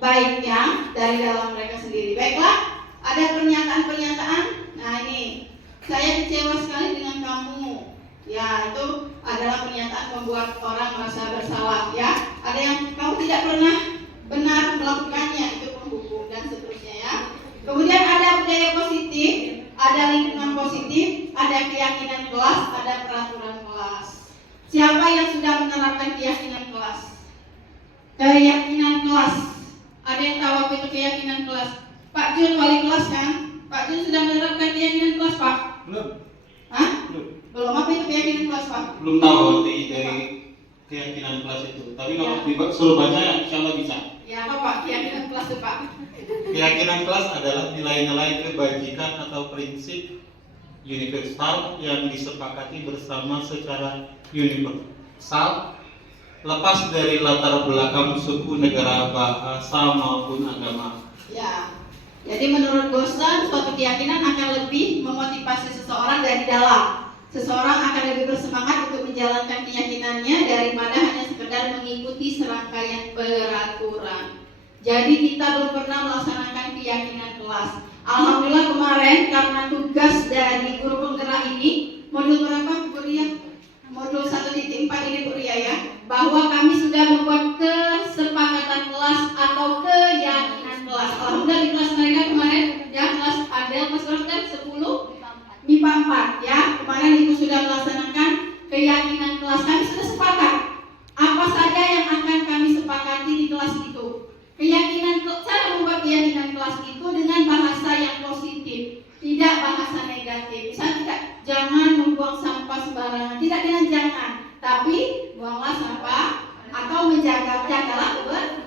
baiknya dari dalam mereka sendiri. Baiklah, ada pernyataan-pernyataan. Nah ini, saya kecewa sekali dengan kamu. Ya, itu adalah pernyataan membuat orang merasa bersalah. Ya, ada yang kamu tidak pernah benar melakukannya, itu penghukum dan seterusnya ya. Kemudian ada budaya positif, ada lingkungan positif, ada keyakinan kelas, ada peraturan kelas. Siapa yang sudah menerapkan keyakinan kelas? Keyakinan kelas. Ada yang tahu apa itu keyakinan kelas? Pak Jun, wali kelas kan? Pak Jun sudah menerapkan keyakinan kelas, Pak? Belum. Hah? Belum. Apa itu keyakinan kelas, Pak? Belum tahu arti dari keyakinan kelas itu. Tapi kalau disuruh baca, insya Allah bisa. Ya apa Pak? Keyakinan kelas itu Pak? Keyakinan kelas adalah nilai-nilai kebajikan atau prinsip universal yang disepakati bersama secara universal, lepas dari latar belakang suku, negara, bahasa maupun agama. Ya. Jadi menurut Goslan, suatu keyakinan akan lebih memotivasi seseorang dari dalam. Seseorang akan lebih bersemangat untuk menjalankan keyakinannya daripada hanya sekedar mengikuti serangkaian peraturan. Jadi kita belum pernah melaksanakan keyakinan kelas. Alhamdulillah kemarin karena tugas dari guru penggerak ini, modul berapa Bu Ria? Modul 1.4 ini Bu Ria ya, bahwa kami sudah membuat kesepakatan kelas atau keyakinan kelas. Alhamdulillah di kelas mereka kemarin ya, kelas ada kelas berapa? 10 MIPA 4 ya. Kemarin Ibu sudah melaksanakan keyakinan kelas. Kami sudah sepakat apa saja yang akan kami sepakati di kelas itu. Keyakinan, cara membuat keyakinan kelas itu dengan bahasa yang positif, tidak bahasa negatif. Misalnya tidak, jangan membuang sampah sembarangan, tidak dengan jangan, tapi buanglah sampah atau jagalah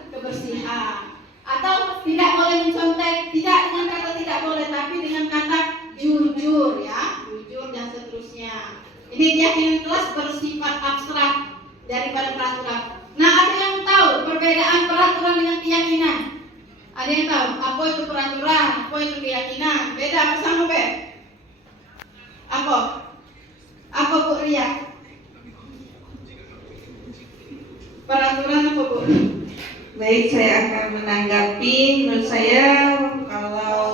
kebersihan. Atau tidak boleh mencontek, tidak dengan kata tidak boleh, tapi dengan kata jujur ya, jujur dan seterusnya. Ini keyakinan kelas bersifat abstrak daripada peraturan. Nah, ada yang tahu perbedaan peraturan dengan keyakinan? Ada yang tahu apa itu peraturan, apa itu keyakinan? Beda apa sama be? Apa? Apa Bu Ria? Peraturan apa Bu? Baik, saya akan menanggapi. Menurut saya kalau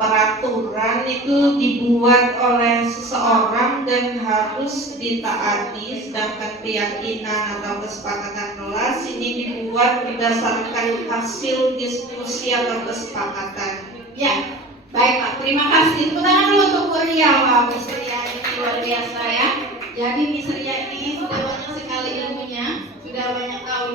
peraturan itu dibuat oleh seseorang dan harus ditaati, sedangkan keyakinan atau kesepakatan kelas ini dibuat berdasarkan hasil diskusi atau kesepakatan. Ya, baik Pak, terima kasih. Tepuk tangan dulu untuk Bu Ria. Wah, Miss Ria ini luar biasa ya. Jadi Miss Ria ini sudah banyak sekali ilmunya.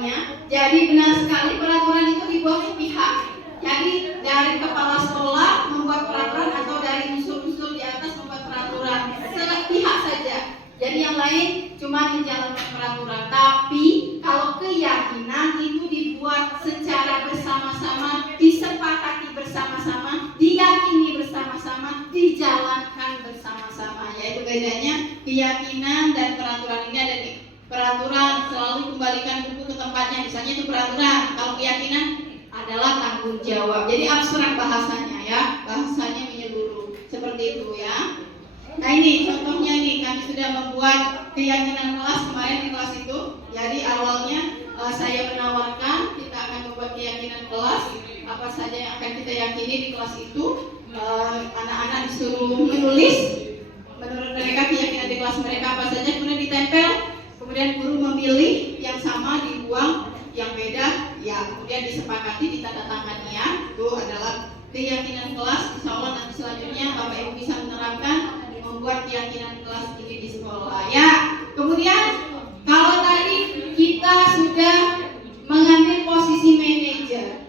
peraturannya. Jadi benar sekali peraturan itu dibuat sepihak. Jadi dari kepala sekolah membuat peraturan atau dari unsur-unsur di atas membuat peraturan sepihak saja. Jadi yang lain cuma menjalankan peraturan. Tapi kalau keyakinan itu dibuat secara bersama-sama, disepakati bersama-sama, diyakini bersama-sama, dijalankan bersama-sama. Yaitu bedanya keyakinan dan peraturan. Ini ada nih. Peraturan selalu kembalikan buku ke tempatnya. Misalnya itu peraturan. Kalau keyakinan adalah tanggung jawab. Jadi abstrak bahasanya ya, bahasanya menyeluruh. Seperti itu ya. Nah ini contohnya nih, kami sudah membuat keyakinan kelas kemarin di kelas itu. Jadi awalnya saya menawarkan kita akan membuat keyakinan kelas, apa saja yang akan kita yakini di kelas itu. Anak-anak disuruh menulis menurut mereka keyakinan di kelas mereka apa saja, kemudian ditempel. Kemudian guru memilih yang sama, dibuang yang beda, ya kemudian disepakati, ditandatangani ya. Itu adalah keyakinan kelas. Insya Allah nanti selanjutnya Bapak Ibu bisa menerapkan membuat keyakinan kelas ini di sekolah ya. Kemudian kalau tadi kita sudah mengambil posisi manajer,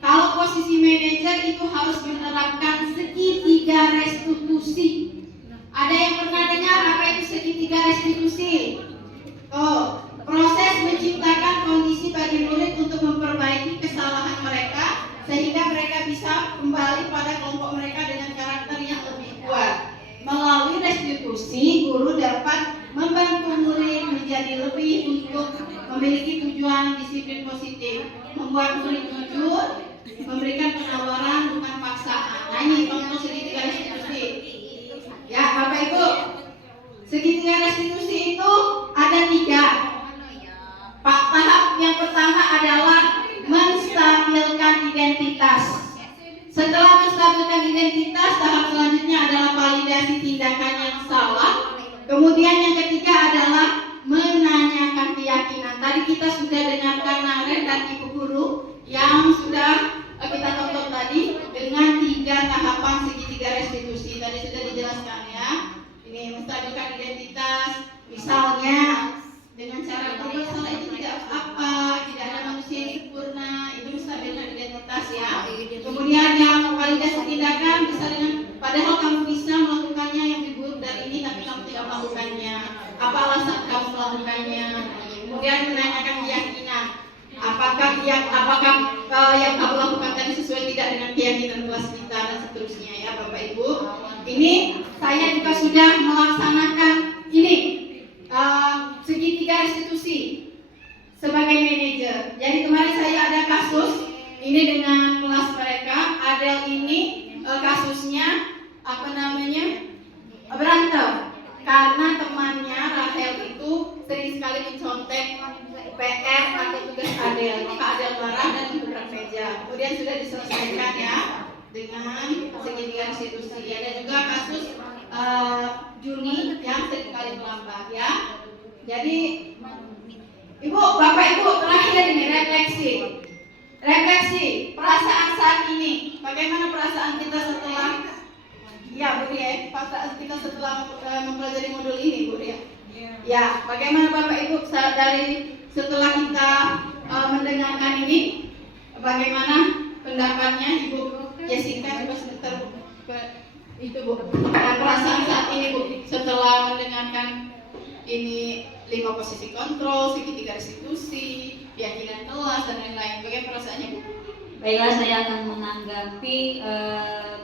kalau posisi manajer itu harus menerapkan segitiga restitusi. Ada yang pernah dengar apa itu segitiga restitusi? Proses menciptakan kondisi bagi murid untuk memperbaiki kesalahan mereka sehingga mereka bisa kembali pada kelompok mereka dengan karakter yang lebih kuat. Melalui restitusi, guru dapat membantu murid menjadi lebih untuk memiliki tujuan disiplin positif, membuat murid jujur, memberikan penawaran bukan paksaan. Nah ini contoh segitiga restitusi. Ya Bapak Ibu, segitiga restitusi itu ada 3. Tahap yang pertama adalah menstabilkan identitas. Setelah menstabilkan identitas, tahap selanjutnya adalah validasi tindakan yang salah. Kemudian yang ketiga adalah menanyakan keyakinan. Tadi kita sudah dengarkan Naren dan Ibu Guru yang sudah kita tonton tadi dengan 3 tahapan segitiga restitusi. Tadi sudah dijelaskan ya. Ini menstabilkan identitas, misalnya dengan cara salah itu tidak apa, tidak ada manusia yang sempurna, itu menstabilkan identitas ya. Kemudian yang validasi tindakan bisa dengan padahal kamu bisa melakukannya yang lebih buruk dari ini tapi kamu tidak melakukannya. Apa alasan kamu melakukannya? Kemudian menanyakan keyakinan. Apakah yang kamu lakukan tadi sesuai tidak dengan keyakinan kelas kita dan seterusnya ya Bapak Ibu. Ini saya juga sudah melaksanakan ini segitiga restitusi sebagai manajer. Jadi kemarin saya ada kasus ini dengan kelas mereka. Adel ini kasusnya berantem karena temannya Rahel itu sering sekali mencontek PR atau tugas Adel. Maka Adel marah dan mengebrak meja. Kemudian sudah diselesaikan ya dengan segitiga restitusi. Ada juga kasus Juni yang sering kali melambat ya. Jadi Ibu, Bapak Ibu terakhir ini refleksi perasaan saat ini. Bagaimana perasaan kita setelah perasaan kita setelah mempelajari modul ini Bu ya. Ya, bagaimana Bapak Ibu setelah kita mendengarkan ini, bagaimana pendapatnya Ibu Jessica juga sebentar itu Bu. Perasaan saat ini Bu setelah mendengarkan ini 5 posisi kontrol, segitiga restitusi, keyakinan kelas dan lain-lain. Bagaimana perasaannya Bu? Baiklah, saya akan menanggapi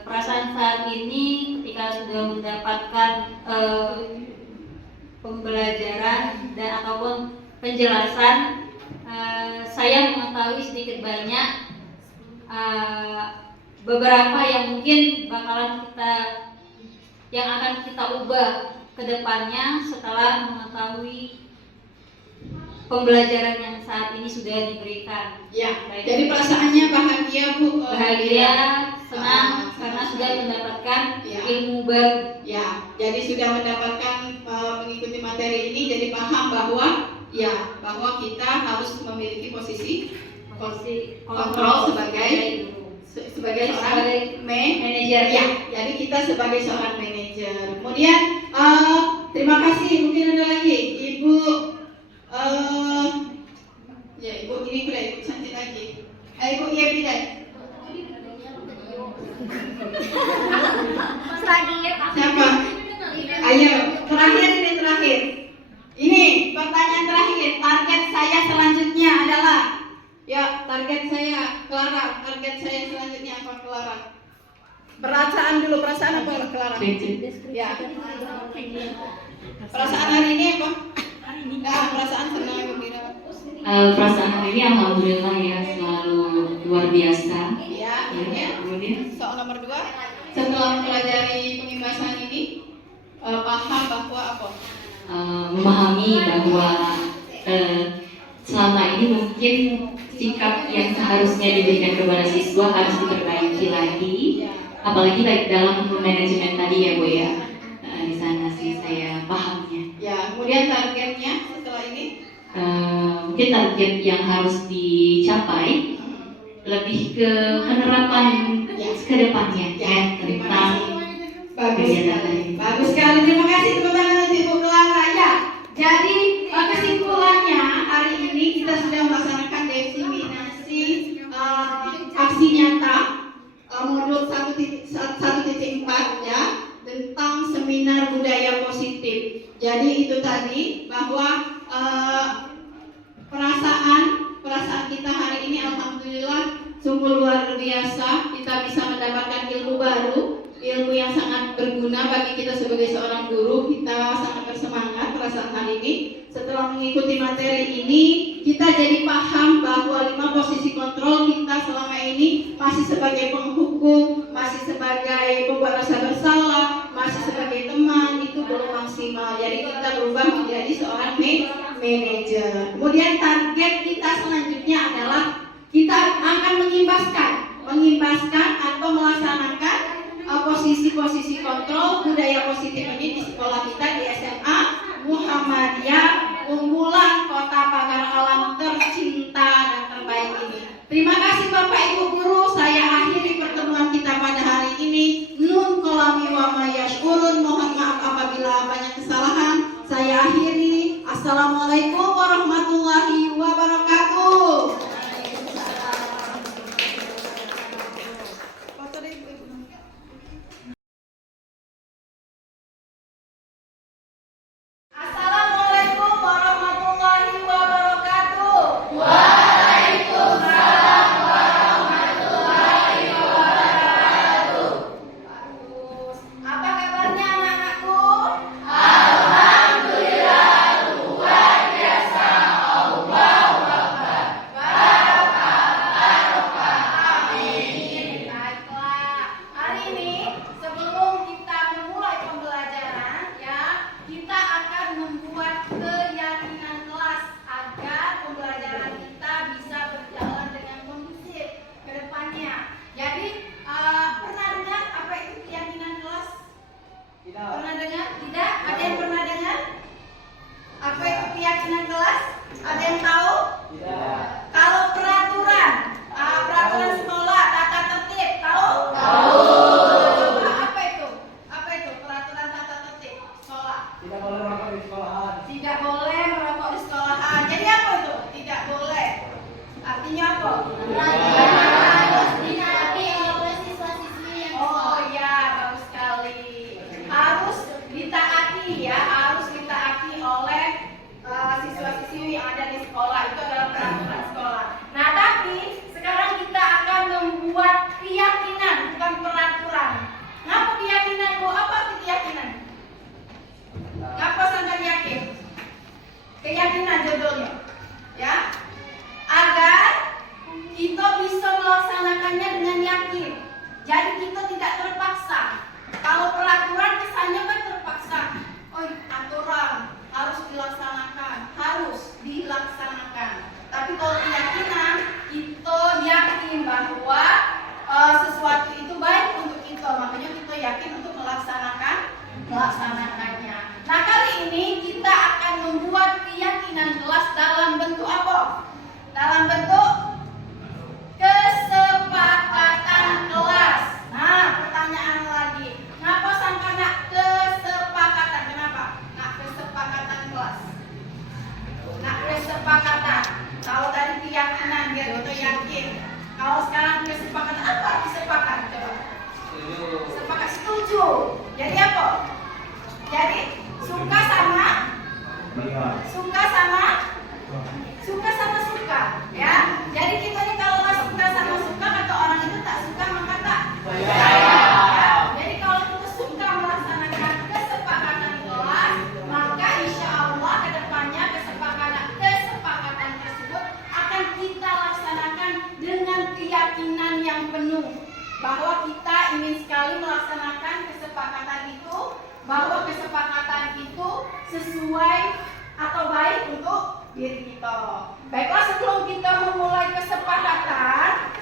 perasaan saat ini ketika sudah mendapatkan pembelajaran dan ataupun penjelasan. Saya mengetahui sedikit banyak beberapa yang mungkin yang akan kita ubah ke depannya setelah mengetahui pembelajaran yang saat ini sudah diberikan. Ya, jadi perasaannya bahagia Bu? Bahagia, senang karena sudah mendapatkan ilmu baru. Ya, jadi sudah mendapatkan mengikuti materi ini, jadi paham bahwa kita harus memiliki posisi kontrol sebagai seorang manajer ya. Jadi kita sebagai seorang manajer. Kemudian terima kasih. Mungkin ada lagi Ibu Perasaan dulu, perasaan apa Clara? Ya. Perasaan hari ini apa? Nah, perasaan senang gembira. Perasaan hari ini alhamdulillah ya selalu luar biasa. Ya, Ya, kemudian soal nomor 2. Setelah mempelajari pengimbasan ini, paham bahwa apa? memahami bahwa selama ini mungkin sikap yang seharusnya diberikan kepada siswa harus diperbaiki lagi, apalagi dalam manajemen tadi ya Bu ya. Di sana sih saya pahamnya. Ya, kemudian targetnya setelah ini? Mungkin target yang harus dicapai lebih ke penerapan ke depannya ya, tentang kegiatan tadi. Bagus sekali, terima kasih tepuk tangan untuk Ibu Clara ya. Jadi kesimpulannya hari ini kita sudah melaksanakan diseminasi aksi nyata modul 1.4 ya tentang seminar budaya positif. Jadi itu tadi bahwa perasaan kita hari ini alhamdulillah sungguh luar biasa. Kita bisa mendapatkan ilmu baru, ilmu yang sangat berguna bagi kita sebagai seorang guru. Kita sangat bersemangat perasaan hari ini. Setelah mengikuti materi ini, kita jadi paham bahwa 5 posisi kontrol kita selama ini masih sebagai penghukum, masih sebagai pembuat rasa bersalah, masih sebagai teman, itu belum maksimal. Jadi kita berubah menjadi seorang manajer. Kemudian target kita selanjutnya adalah kita akan mengimbaskan atau melaksanakan posisi-posisi kontrol budaya positif ini di sekolah kita di SMA Muhammadiyah unggulan Kota Pagar Alam tercinta dan terbaik ini. Terima kasih Bapak Ibu Guru. Saya akhiri pertemuan kita pada hari ini. Nun kolami wa mayasyurun. Mohon maaf apabila banyak kesalahan. Saya akhiri. Assalamualaikum warahmatullahi wabarakatuh. Assalamualaikum warahmatullahi wabarakatuh. Waalaikumsalam warahmatullahi wabarakatuh. Bagus. Apa kabarnya anak-anakku? Alhamdulillah luar biasa. Allahu Akbar. Barokah. Amin. Baiklah. Hari ini sebelum kita memulai pembelajaran ya, kita akan membuat keyakinan kelas agar pembelajaran kita bisa berjalan dengan kondusif ke depannya. Jadi pernah dengar apa itu keyakinan kelas? Tidak. Pernah dengar? Tidak? Ada yang pernah dengar? Apa itu keyakinan kelas? Ada yang tahu? Tidak. Kalau peraturan sekolah, tata tertib, tahu? Tahu. Coba apa itu? Apa itu peraturan tata tertib sekolah? Tidak boleh merokok di sekolahan. Tidak boleh merokok di sekolahan. Jadi apa itu? Tidak boleh. Artinya apa? Harus ditaati oleh siswa-siswi yang oh iya, bagus sekali. Harus ditaati ya, harus ditaati oleh siswa-siswi yang ada di sekolah. Itu adalah peraturan sekolah. Nah, tapi sekarang kita akan membuat keyakinan, bukan peraturan. Ngapa keyakinan, Bu? Apa arti keyakinan? Ngapa sampai yakin? Keyakinan judulnya, ya, agar kita bisa melaksanakannya dengan yakin. Jadi kita tidak terpaksa. Kalau peraturan kesannya kan terpaksa. Oh, aturan harus dilaksanakan. Tapi kalau keyakinan, kita yakin bahwa sesuatu itu baik untuk kita. Makanya kita yakin untuk melaksanakannya. Nah, kali ini kita akan membuat keyakinan kelas dalam bentuk apa? Dalam bentuk kesepakatan kelas. Nah, pertanyaan lagi. Kenapa sampai nak kesepakatan? Kenapa? Nak kesepakatan kelas. Nak kesepakatan. Kalau tadi keyakinan, biar kita yakin. Kalau sekarang kesepakatan, apa arti sepakat? Coba. Sepakat setuju. Jadi apa? Jadi suka sama suka, ya. Jadi kita ini kalau nggak suka sama suka, kata orang itu tak suka maka tak percaya. sesuai atau baik untuk diri kita. Baiklah, sebelum kita memulai kesepakatan,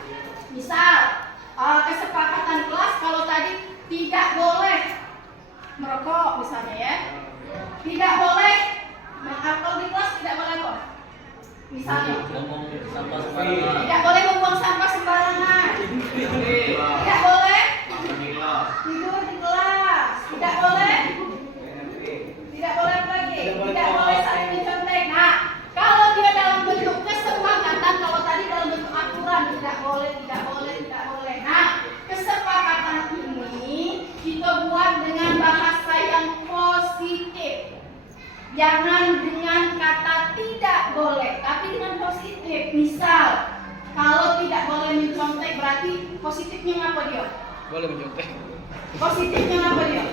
misal kesepakatan kelas kalau tadi tidak boleh merokok misalnya ya, tidak boleh kalau di kelas tidak boleh kok. Misalnya tidak boleh membuang sampah sembarangan, tidak boleh tidur di kelas, tidak boleh apa lagi, tidak boleh saling mencontek. Nah, kalau dia dalam bentuk kesepakatan, kalau tadi dalam bentuk aturan tidak boleh. Nah, kesepakatan ini kita buat dengan bahasa yang positif. Jangan dengan kata tidak boleh, tapi dengan positif. Misal, kalau tidak boleh mencontek berarti positifnya apa dia? Boleh mencontek. Positifnya apa dia?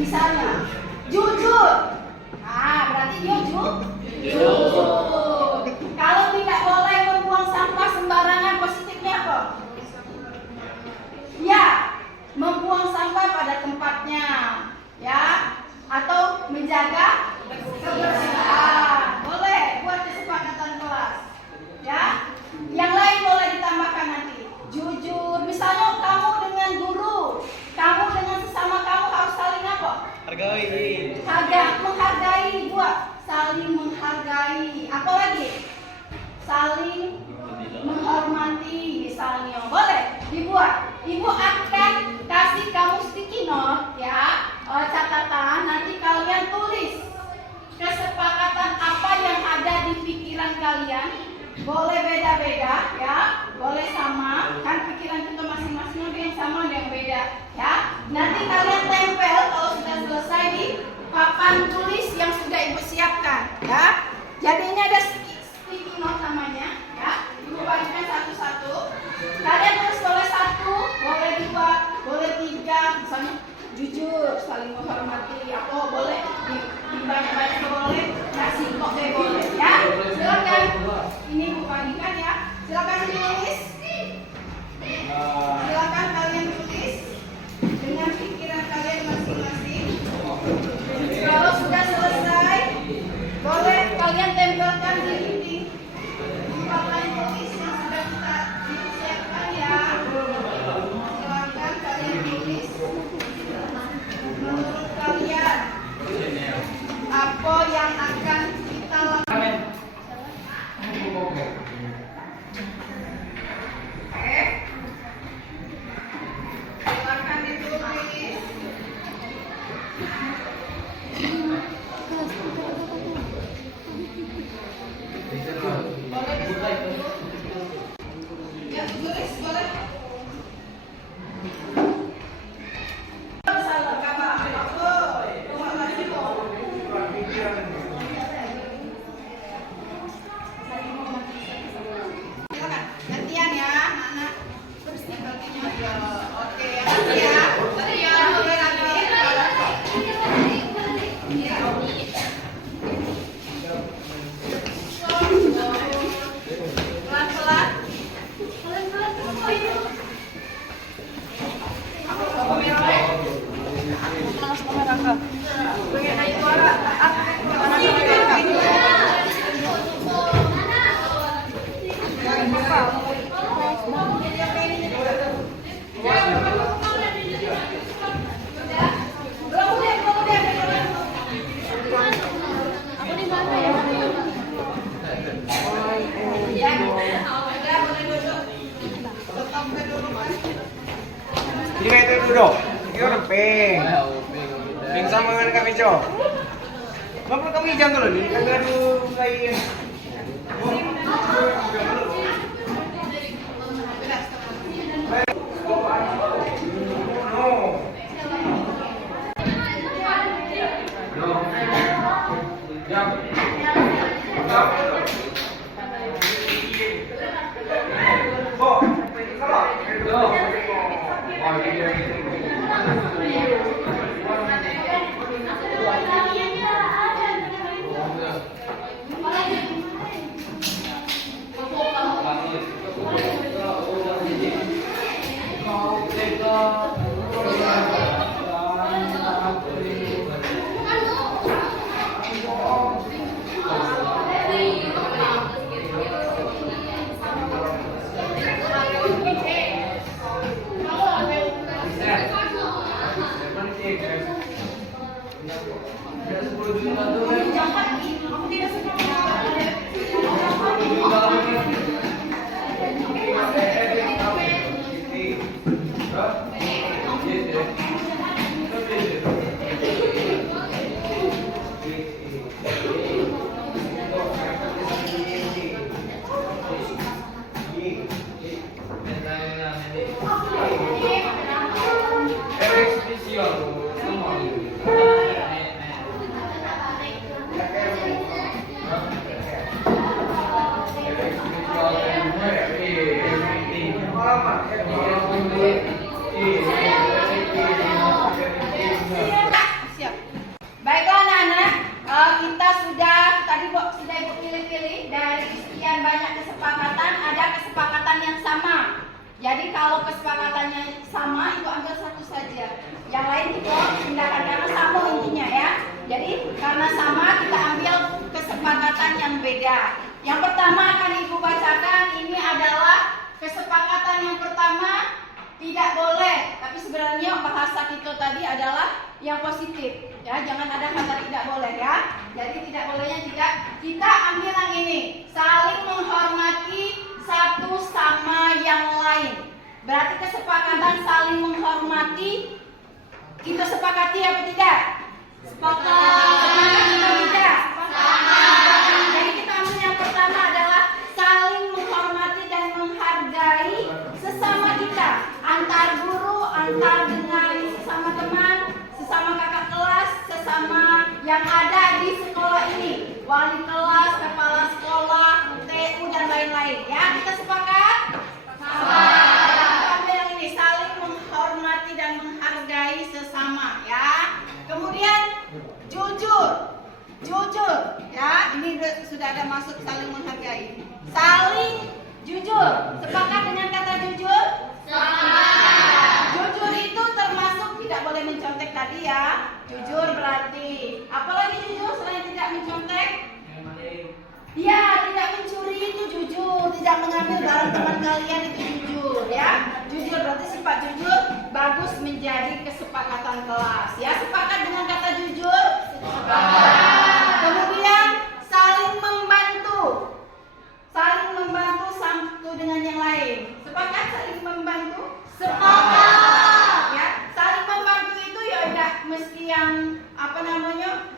Misalnya, jujur. Nah, berarti dia jujur. Kalau tidak boleh membuang sampah sembarangan, positifnya apa? Ya, membuang sampah pada tempatnya, ya, atau menjaga kebersihan. Boleh buat kesepakatan kelas, ya. Yang lain boleh ditambahkan nanti. Jujur, misalnya kamu dengan guru, kamu dengan sesama kamu harus saling apa? Menghargai, buat saling menghargai. Apa lagi? Saling menghormati misalnya. Boleh dibuat. Ibu akan kasih kamu sticky note ya, catatan. Nanti kalian tulis kesepakatan apa yang ada di pikiran kalian. Boleh beda-beda ya, boleh sama. Kan pikiran kita masing-masing ada yang sama, ada yang beda ya. Nanti kalian tempel kalau sudah selesai di papan tulis yang sudah ibu siapkan ya. Jadi ini ada sticky note namanya ya. Ibu bagikan satu-satu. Kalian tulis boleh 1, boleh 2, boleh 3. Misalnya jujur, saling menghormati. Apa boleh banyak-banyak boleh, nasi kok boleh ya. Silakan. Ini ibu bagikan ya. Silakan tulis. Silakan kalian tulis dengan pikiran kalian masing-masing. Kalau sudah selesai, boleh kalian tempelkan di dinding papan tulis yang sudah kita siapkan ya. Silakan kalian tulis. Menurut kalian apa yang akan kita lakukan? Silakan ditulis. Ya, tulis boleh. Silakan gantian ya, anak-anak. Terus tinggalnya ya. Oke, ya. Boleh lagi. Pelan-pelan. Jadi kayak itu duduk. Itu udah ping. Ping sama dengan kami cok. Apa perlu kami jam dulu nih? Kagak ada kayak. menghormati. Aku tidak suka menghormati. Siap. Baiklah anak-anak, kita sudah tadi Ibu pilih-pilih dari sekian banyak kesepakatan, ada kesepakatan yang sama. Jadi kalau kesepakatannya sama itu ambil satu saja, yang lain kita pindahkan karena sama intinya ya. Jadi karena sama kita ambil kesepakatan yang beda. Yang pertama akan Ibu bacakan, ini adalah kesepakatan yang pertama. Tidak boleh, tapi sebenarnya bahasa kita tadi adalah yang positif ya, jangan ada kata tidak boleh ya. Jadi tidak bolehnya tidak, kita ambil yang ini, saling menghormati satu sama yang lain. Berarti kesepakatan saling menghormati kita sepakati apa tidak? Sepakat. Sepakati atau tidak? Sepakat. Jadi kita ambil yang pertama adalah saling menghormati dan menghargai sesama kita, antar guru, antar dengan sesama teman, sesama kakak kelas, sesama yang ada di sekolah ini, wali kelas, kepala sekolah, TU dan lain-lain. Ya, kita sepakat? Sepakat. Ambil yang ini, saling menghormati dan menghargai sesama. Ya. Kemudian jujur, ya. Ini sudah ada masuk saling menghargai. Saling jujur. Sepakat dengan kata jujur? Sepakat. Jujur itu termasuk tidak boleh mencontek tadi ya. Jujur berarti. Apalagi jujur selain tidak mencontek? Ya, tidak mencuri itu jujur. Tidak mengambil barang teman kalian itu jujur ya. Jujur berarti sifat jujur bagus menjadi kesepakatan kelas. Ya, sepakat dengan kata jujur? Sepakat. Kemudian saling membantu. Saling membantu satu dengan yang lain. Sepakat saling membantu? Sepakat. Ya, saling membantu itu ya tidak mesti yang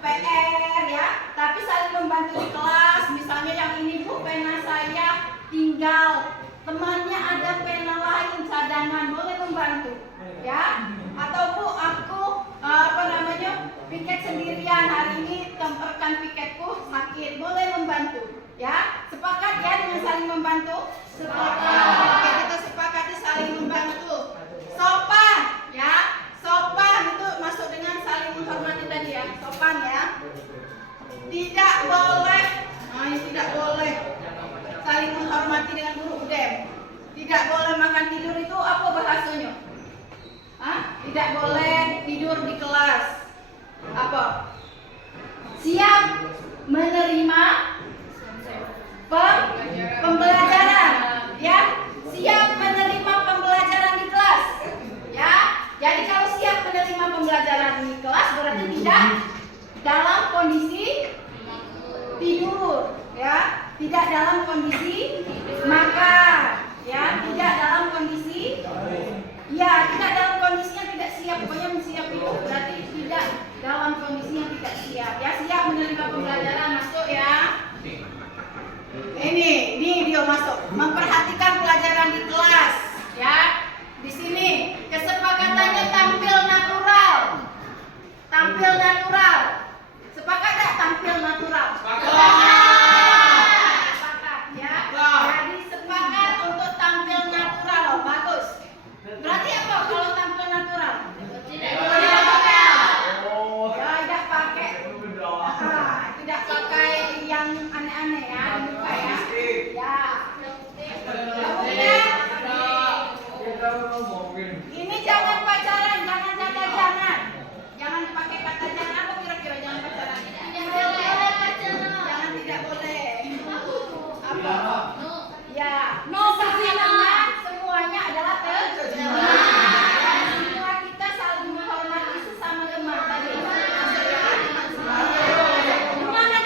PR ya, tapi saling membantu di kelas. Misalnya yang ini Bu, pena saya tinggal, temannya ada pena lain cadangan, boleh membantu ya. Atau Bu, aku piket sendirian hari ini, rekan piketku sakit, boleh membantu ya. Sepakat ya dengan saling membantu? Sepakat. Oke, kita sepakati saling membantu. Sopan ya, sopan itu masuk dengan saling menghormati tadi ya, sopan ya. Tidak boleh, tidak boleh saling menghormati dengan guru UDM. Tidak boleh makan tidur, itu apa bahasanya? Tidak boleh tidur di kelas. Apa? Siap menerima pembelajaran, ya. Siap menerima pembelajaran di kelas, ya. Jadi kalau siap menerima pembelajaran di kelas berarti tidak dalam kondisi tidur, ya. Tidak dalam kondisi makan, ya. Tidak dalam kondisi, ya. Tidak dalam kondisinya tidak siap. Pokoknya siap itu berarti tidak dalam kondisinya tidak siap, ya. Siap menerima pembelajaran, masuk ya. Ini dia masuk. Memperhatikan pelajaran di kelas, ya. Di sini kesepakatannya tampil natural. Tampil natural. Sepakat tak tampil natural? Sepakat ya. Jadi sepakat untuk tampil natural. Bagus. Berarti apa kalau tampil natural? Tidak pakai. Tidak pakai. Tidak pakai yang aneh-aneh ya. Ya. Kemudian ini jangan pacaran, jangan kata jangan. Jangan pakai kata jangan. Apa kira-kira jangan pacaran? Jangan tidak boleh. Apa? Ya, no pacaran. Semuanya adalah teman. Semua kita saling menghormati sesama teman tadi. Gimana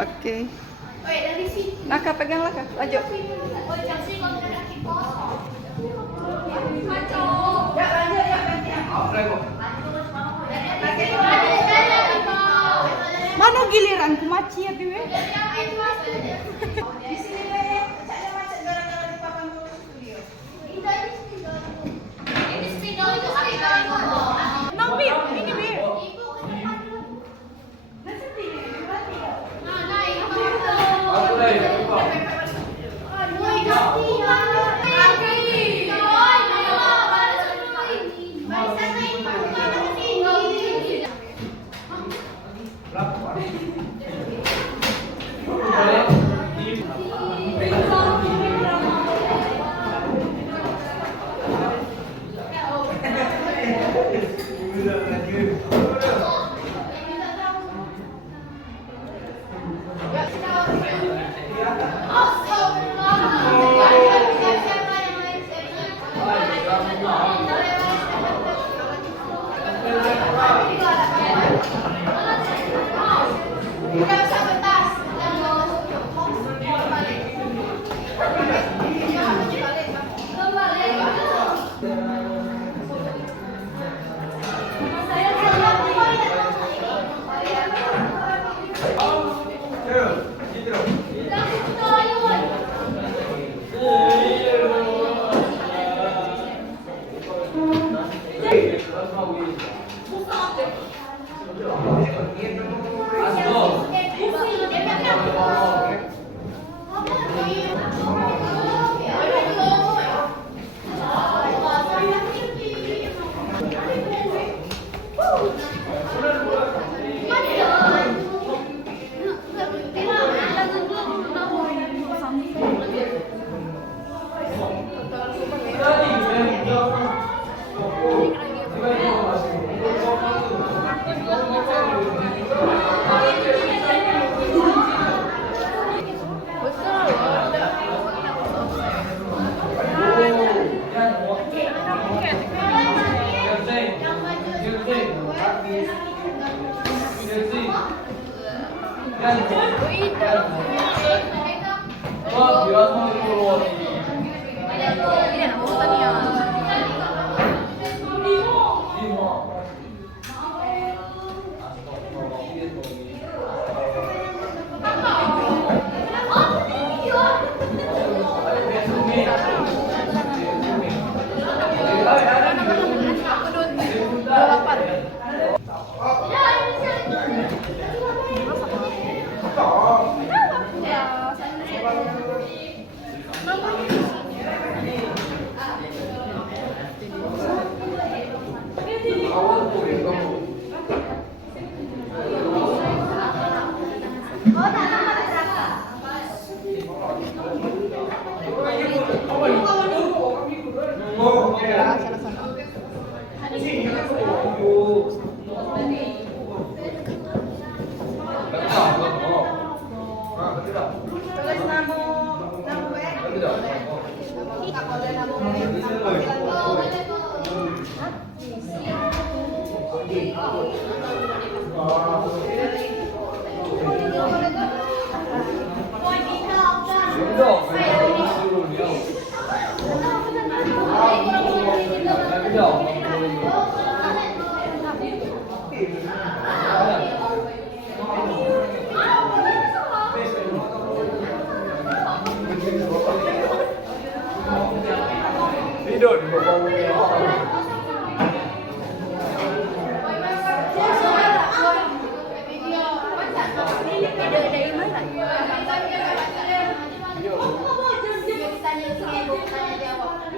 Oke. Dari sini. Laka pegang Laka. Maju. Oh, Chelsea kontra kaki kosong. Kacau. Ya lanjut ya Mana giliran kumaci ya dewe? Di sini deh, saya macet gara-gara di papan tulis studio. Ini spidol itu spidol. Nabi, ini bi. Ibu ke depan dulu. Nah, ini Aku deh, lupa.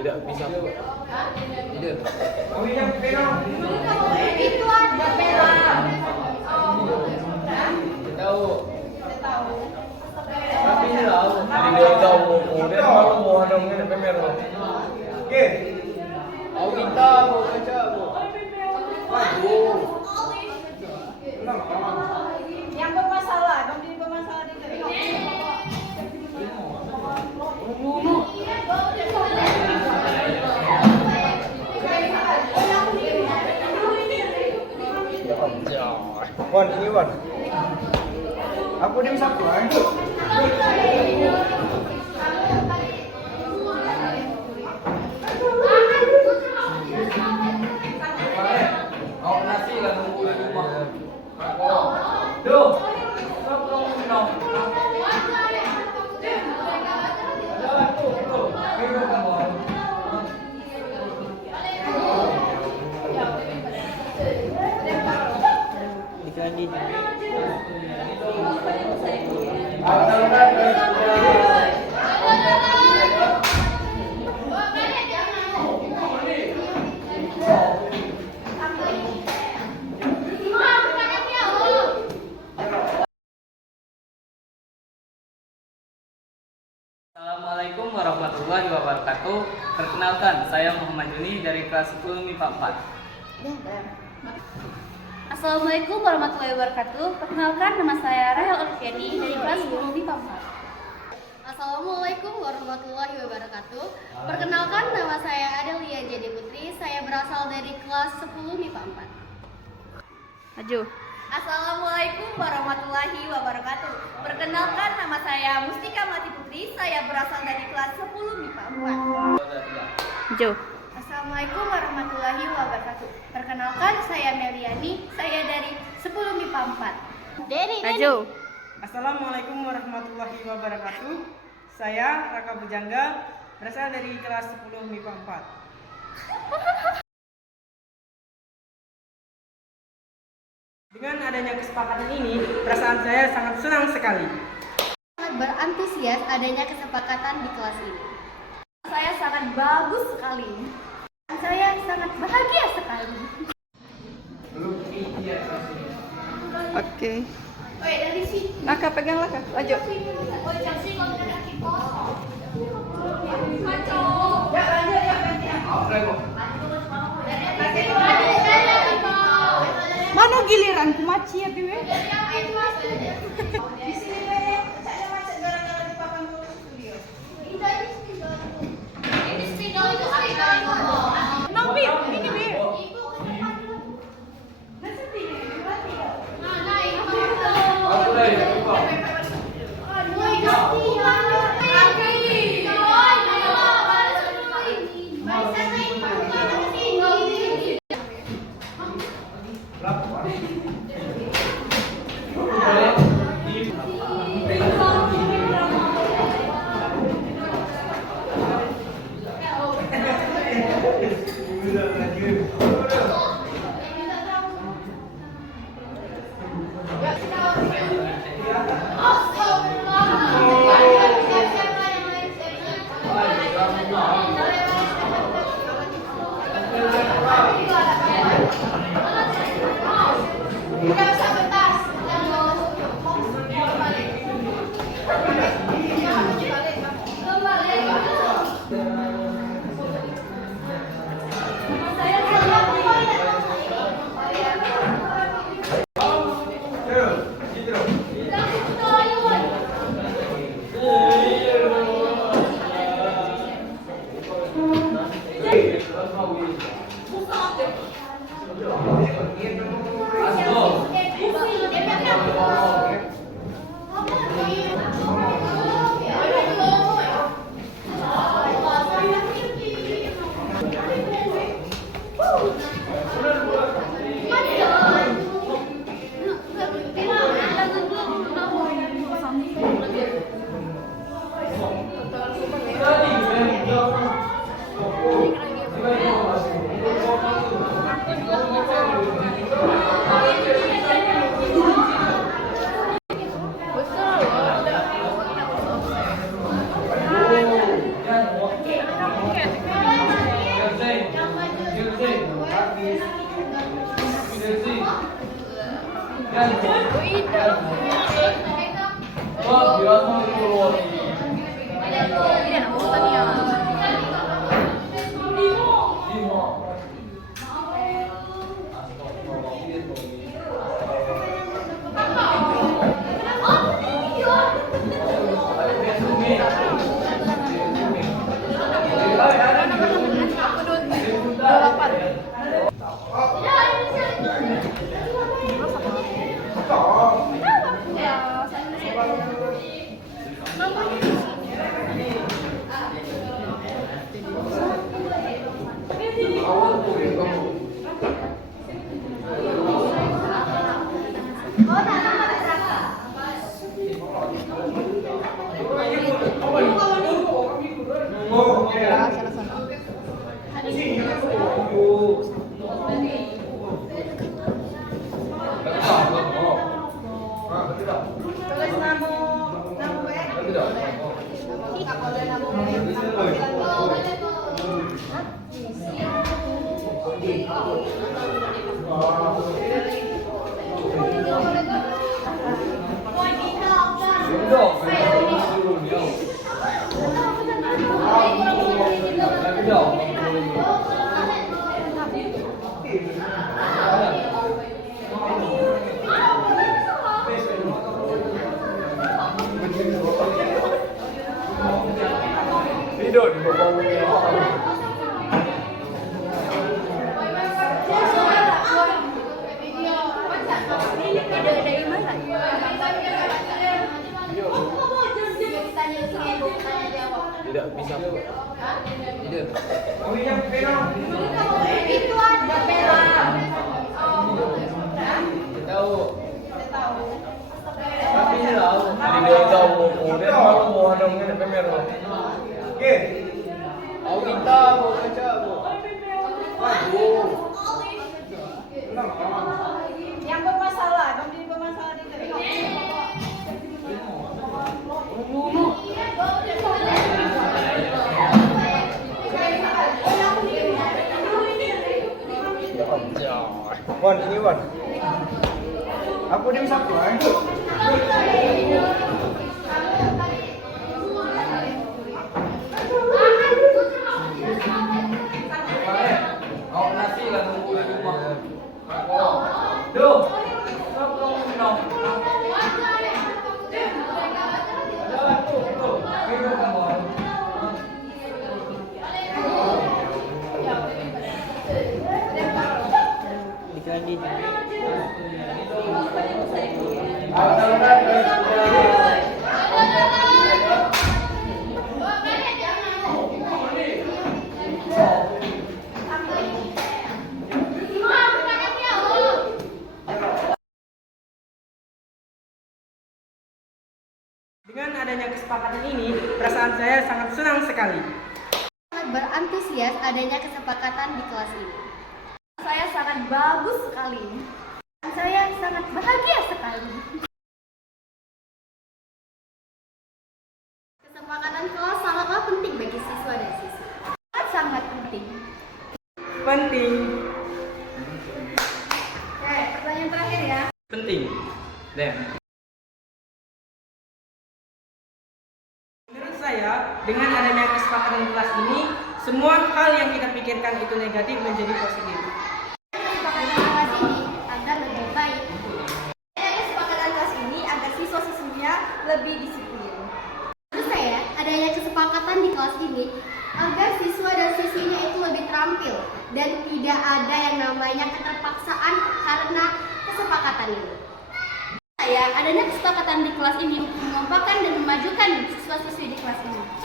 Tidak bisa. Tidak. Itu ada Bella. Tahu. Tapi ini tahu. Dia tahu. Dia malu mau ada mungkin pemer. Oke. Aku kita mau baca bu. Aduh. Yang bermasalah, yang bermasalah di sini. Wan, ini Wan. Aku udah bisa pulang. Mau nasi lah nunggu di rumah. Duh, stop dong, dong. Assalamualaikum warahmatullahi wabarakatuh. Perkenalkan, saya Muhammad Juni dari kelas 10 MIPA 4. Assalamualaikum warahmatullahi wabarakatuh. Perkenalkan, nama saya Rahel Alfiani dari kelas 10 MIPA 4. Assalamualaikum warahmatullahi wabarakatuh. Perkenalkan, nama saya Adelia Jadi Putri. Saya berasal dari kelas 10 MIPA 4. Maju. Assalamualaikum warahmatullahi wabarakatuh. Perkenalkan, nama saya Mustika Mati Putri. Saya berasal dari kelas 10 MIPA 4. Maju. Assalamualaikum warahmatullahi wabarakatuh. Perkenalkan, saya Meliani. Saya dari 10 MIPA 4. Maju. Assalamualaikum warahmatullahi wabarakatuh. Saya Raka Bujangga, berasal dari kelas 10 MIPA 4. Dengan adanya kesepakatan ini, perasaan saya sangat senang sekali. Sangat berantusias adanya kesepakatan di kelas ini. Saya sangat bagus sekali. Saya sangat bahagia sekali. Oke. Dari sini. Laka pegang laka. Maju. Mana giliran kumaci ya Dewi? Di sini deh, saya macet gara-gara di papan tulis studio. Nampi, ini Dewi. Zona nomor berapa? Tulis namu B. Nggak boleh namu B. Tidur di bawah tidak bisa. Tidak. Itu ada Bella. Tahu. Tapi ini tahu. Dia tahu. Dia mau ada mungkin pemer. Oke. Aku kita mau baca bu. Aduh. Yang bermasalah, yang bermasalah di sini. Wan, ini Wan. Aku dia satu Mau nasi lah tunggu di rumah. Duh. Dengan adanya kesepakatan ini, perasaan saya sangat senang sekali. Sangat berantusias adanya kesepakatan di kelas ini. Saya sangat bagus sekali. Saya sangat bahagia sekali. Kesepakatan kelas sangatlah penting bagi siswa dan siswi. Sangat penting. Penting. Oke, pertanyaan terakhir ya. Penting. Dan menurut saya, dengan adanya kesepakatan kelas ini, semua hal yang kita pikirkan itu negatif menjadi positif. Kesepakatan kelas ini agar lebih baik. Kesepakatan kelas ini agar siswa-siswinya lebih disiplin. Menurut saya, adanya kesepakatan di kelas ini agar siswa dan siswinya itu lebih terampil dan tidak ada yang namanya keterpaksaan karena kesepakatan ini. Adanya kesepakatan di kelas ini untuk mengompakkan dan memajukan siswa-siswi di kelas ini.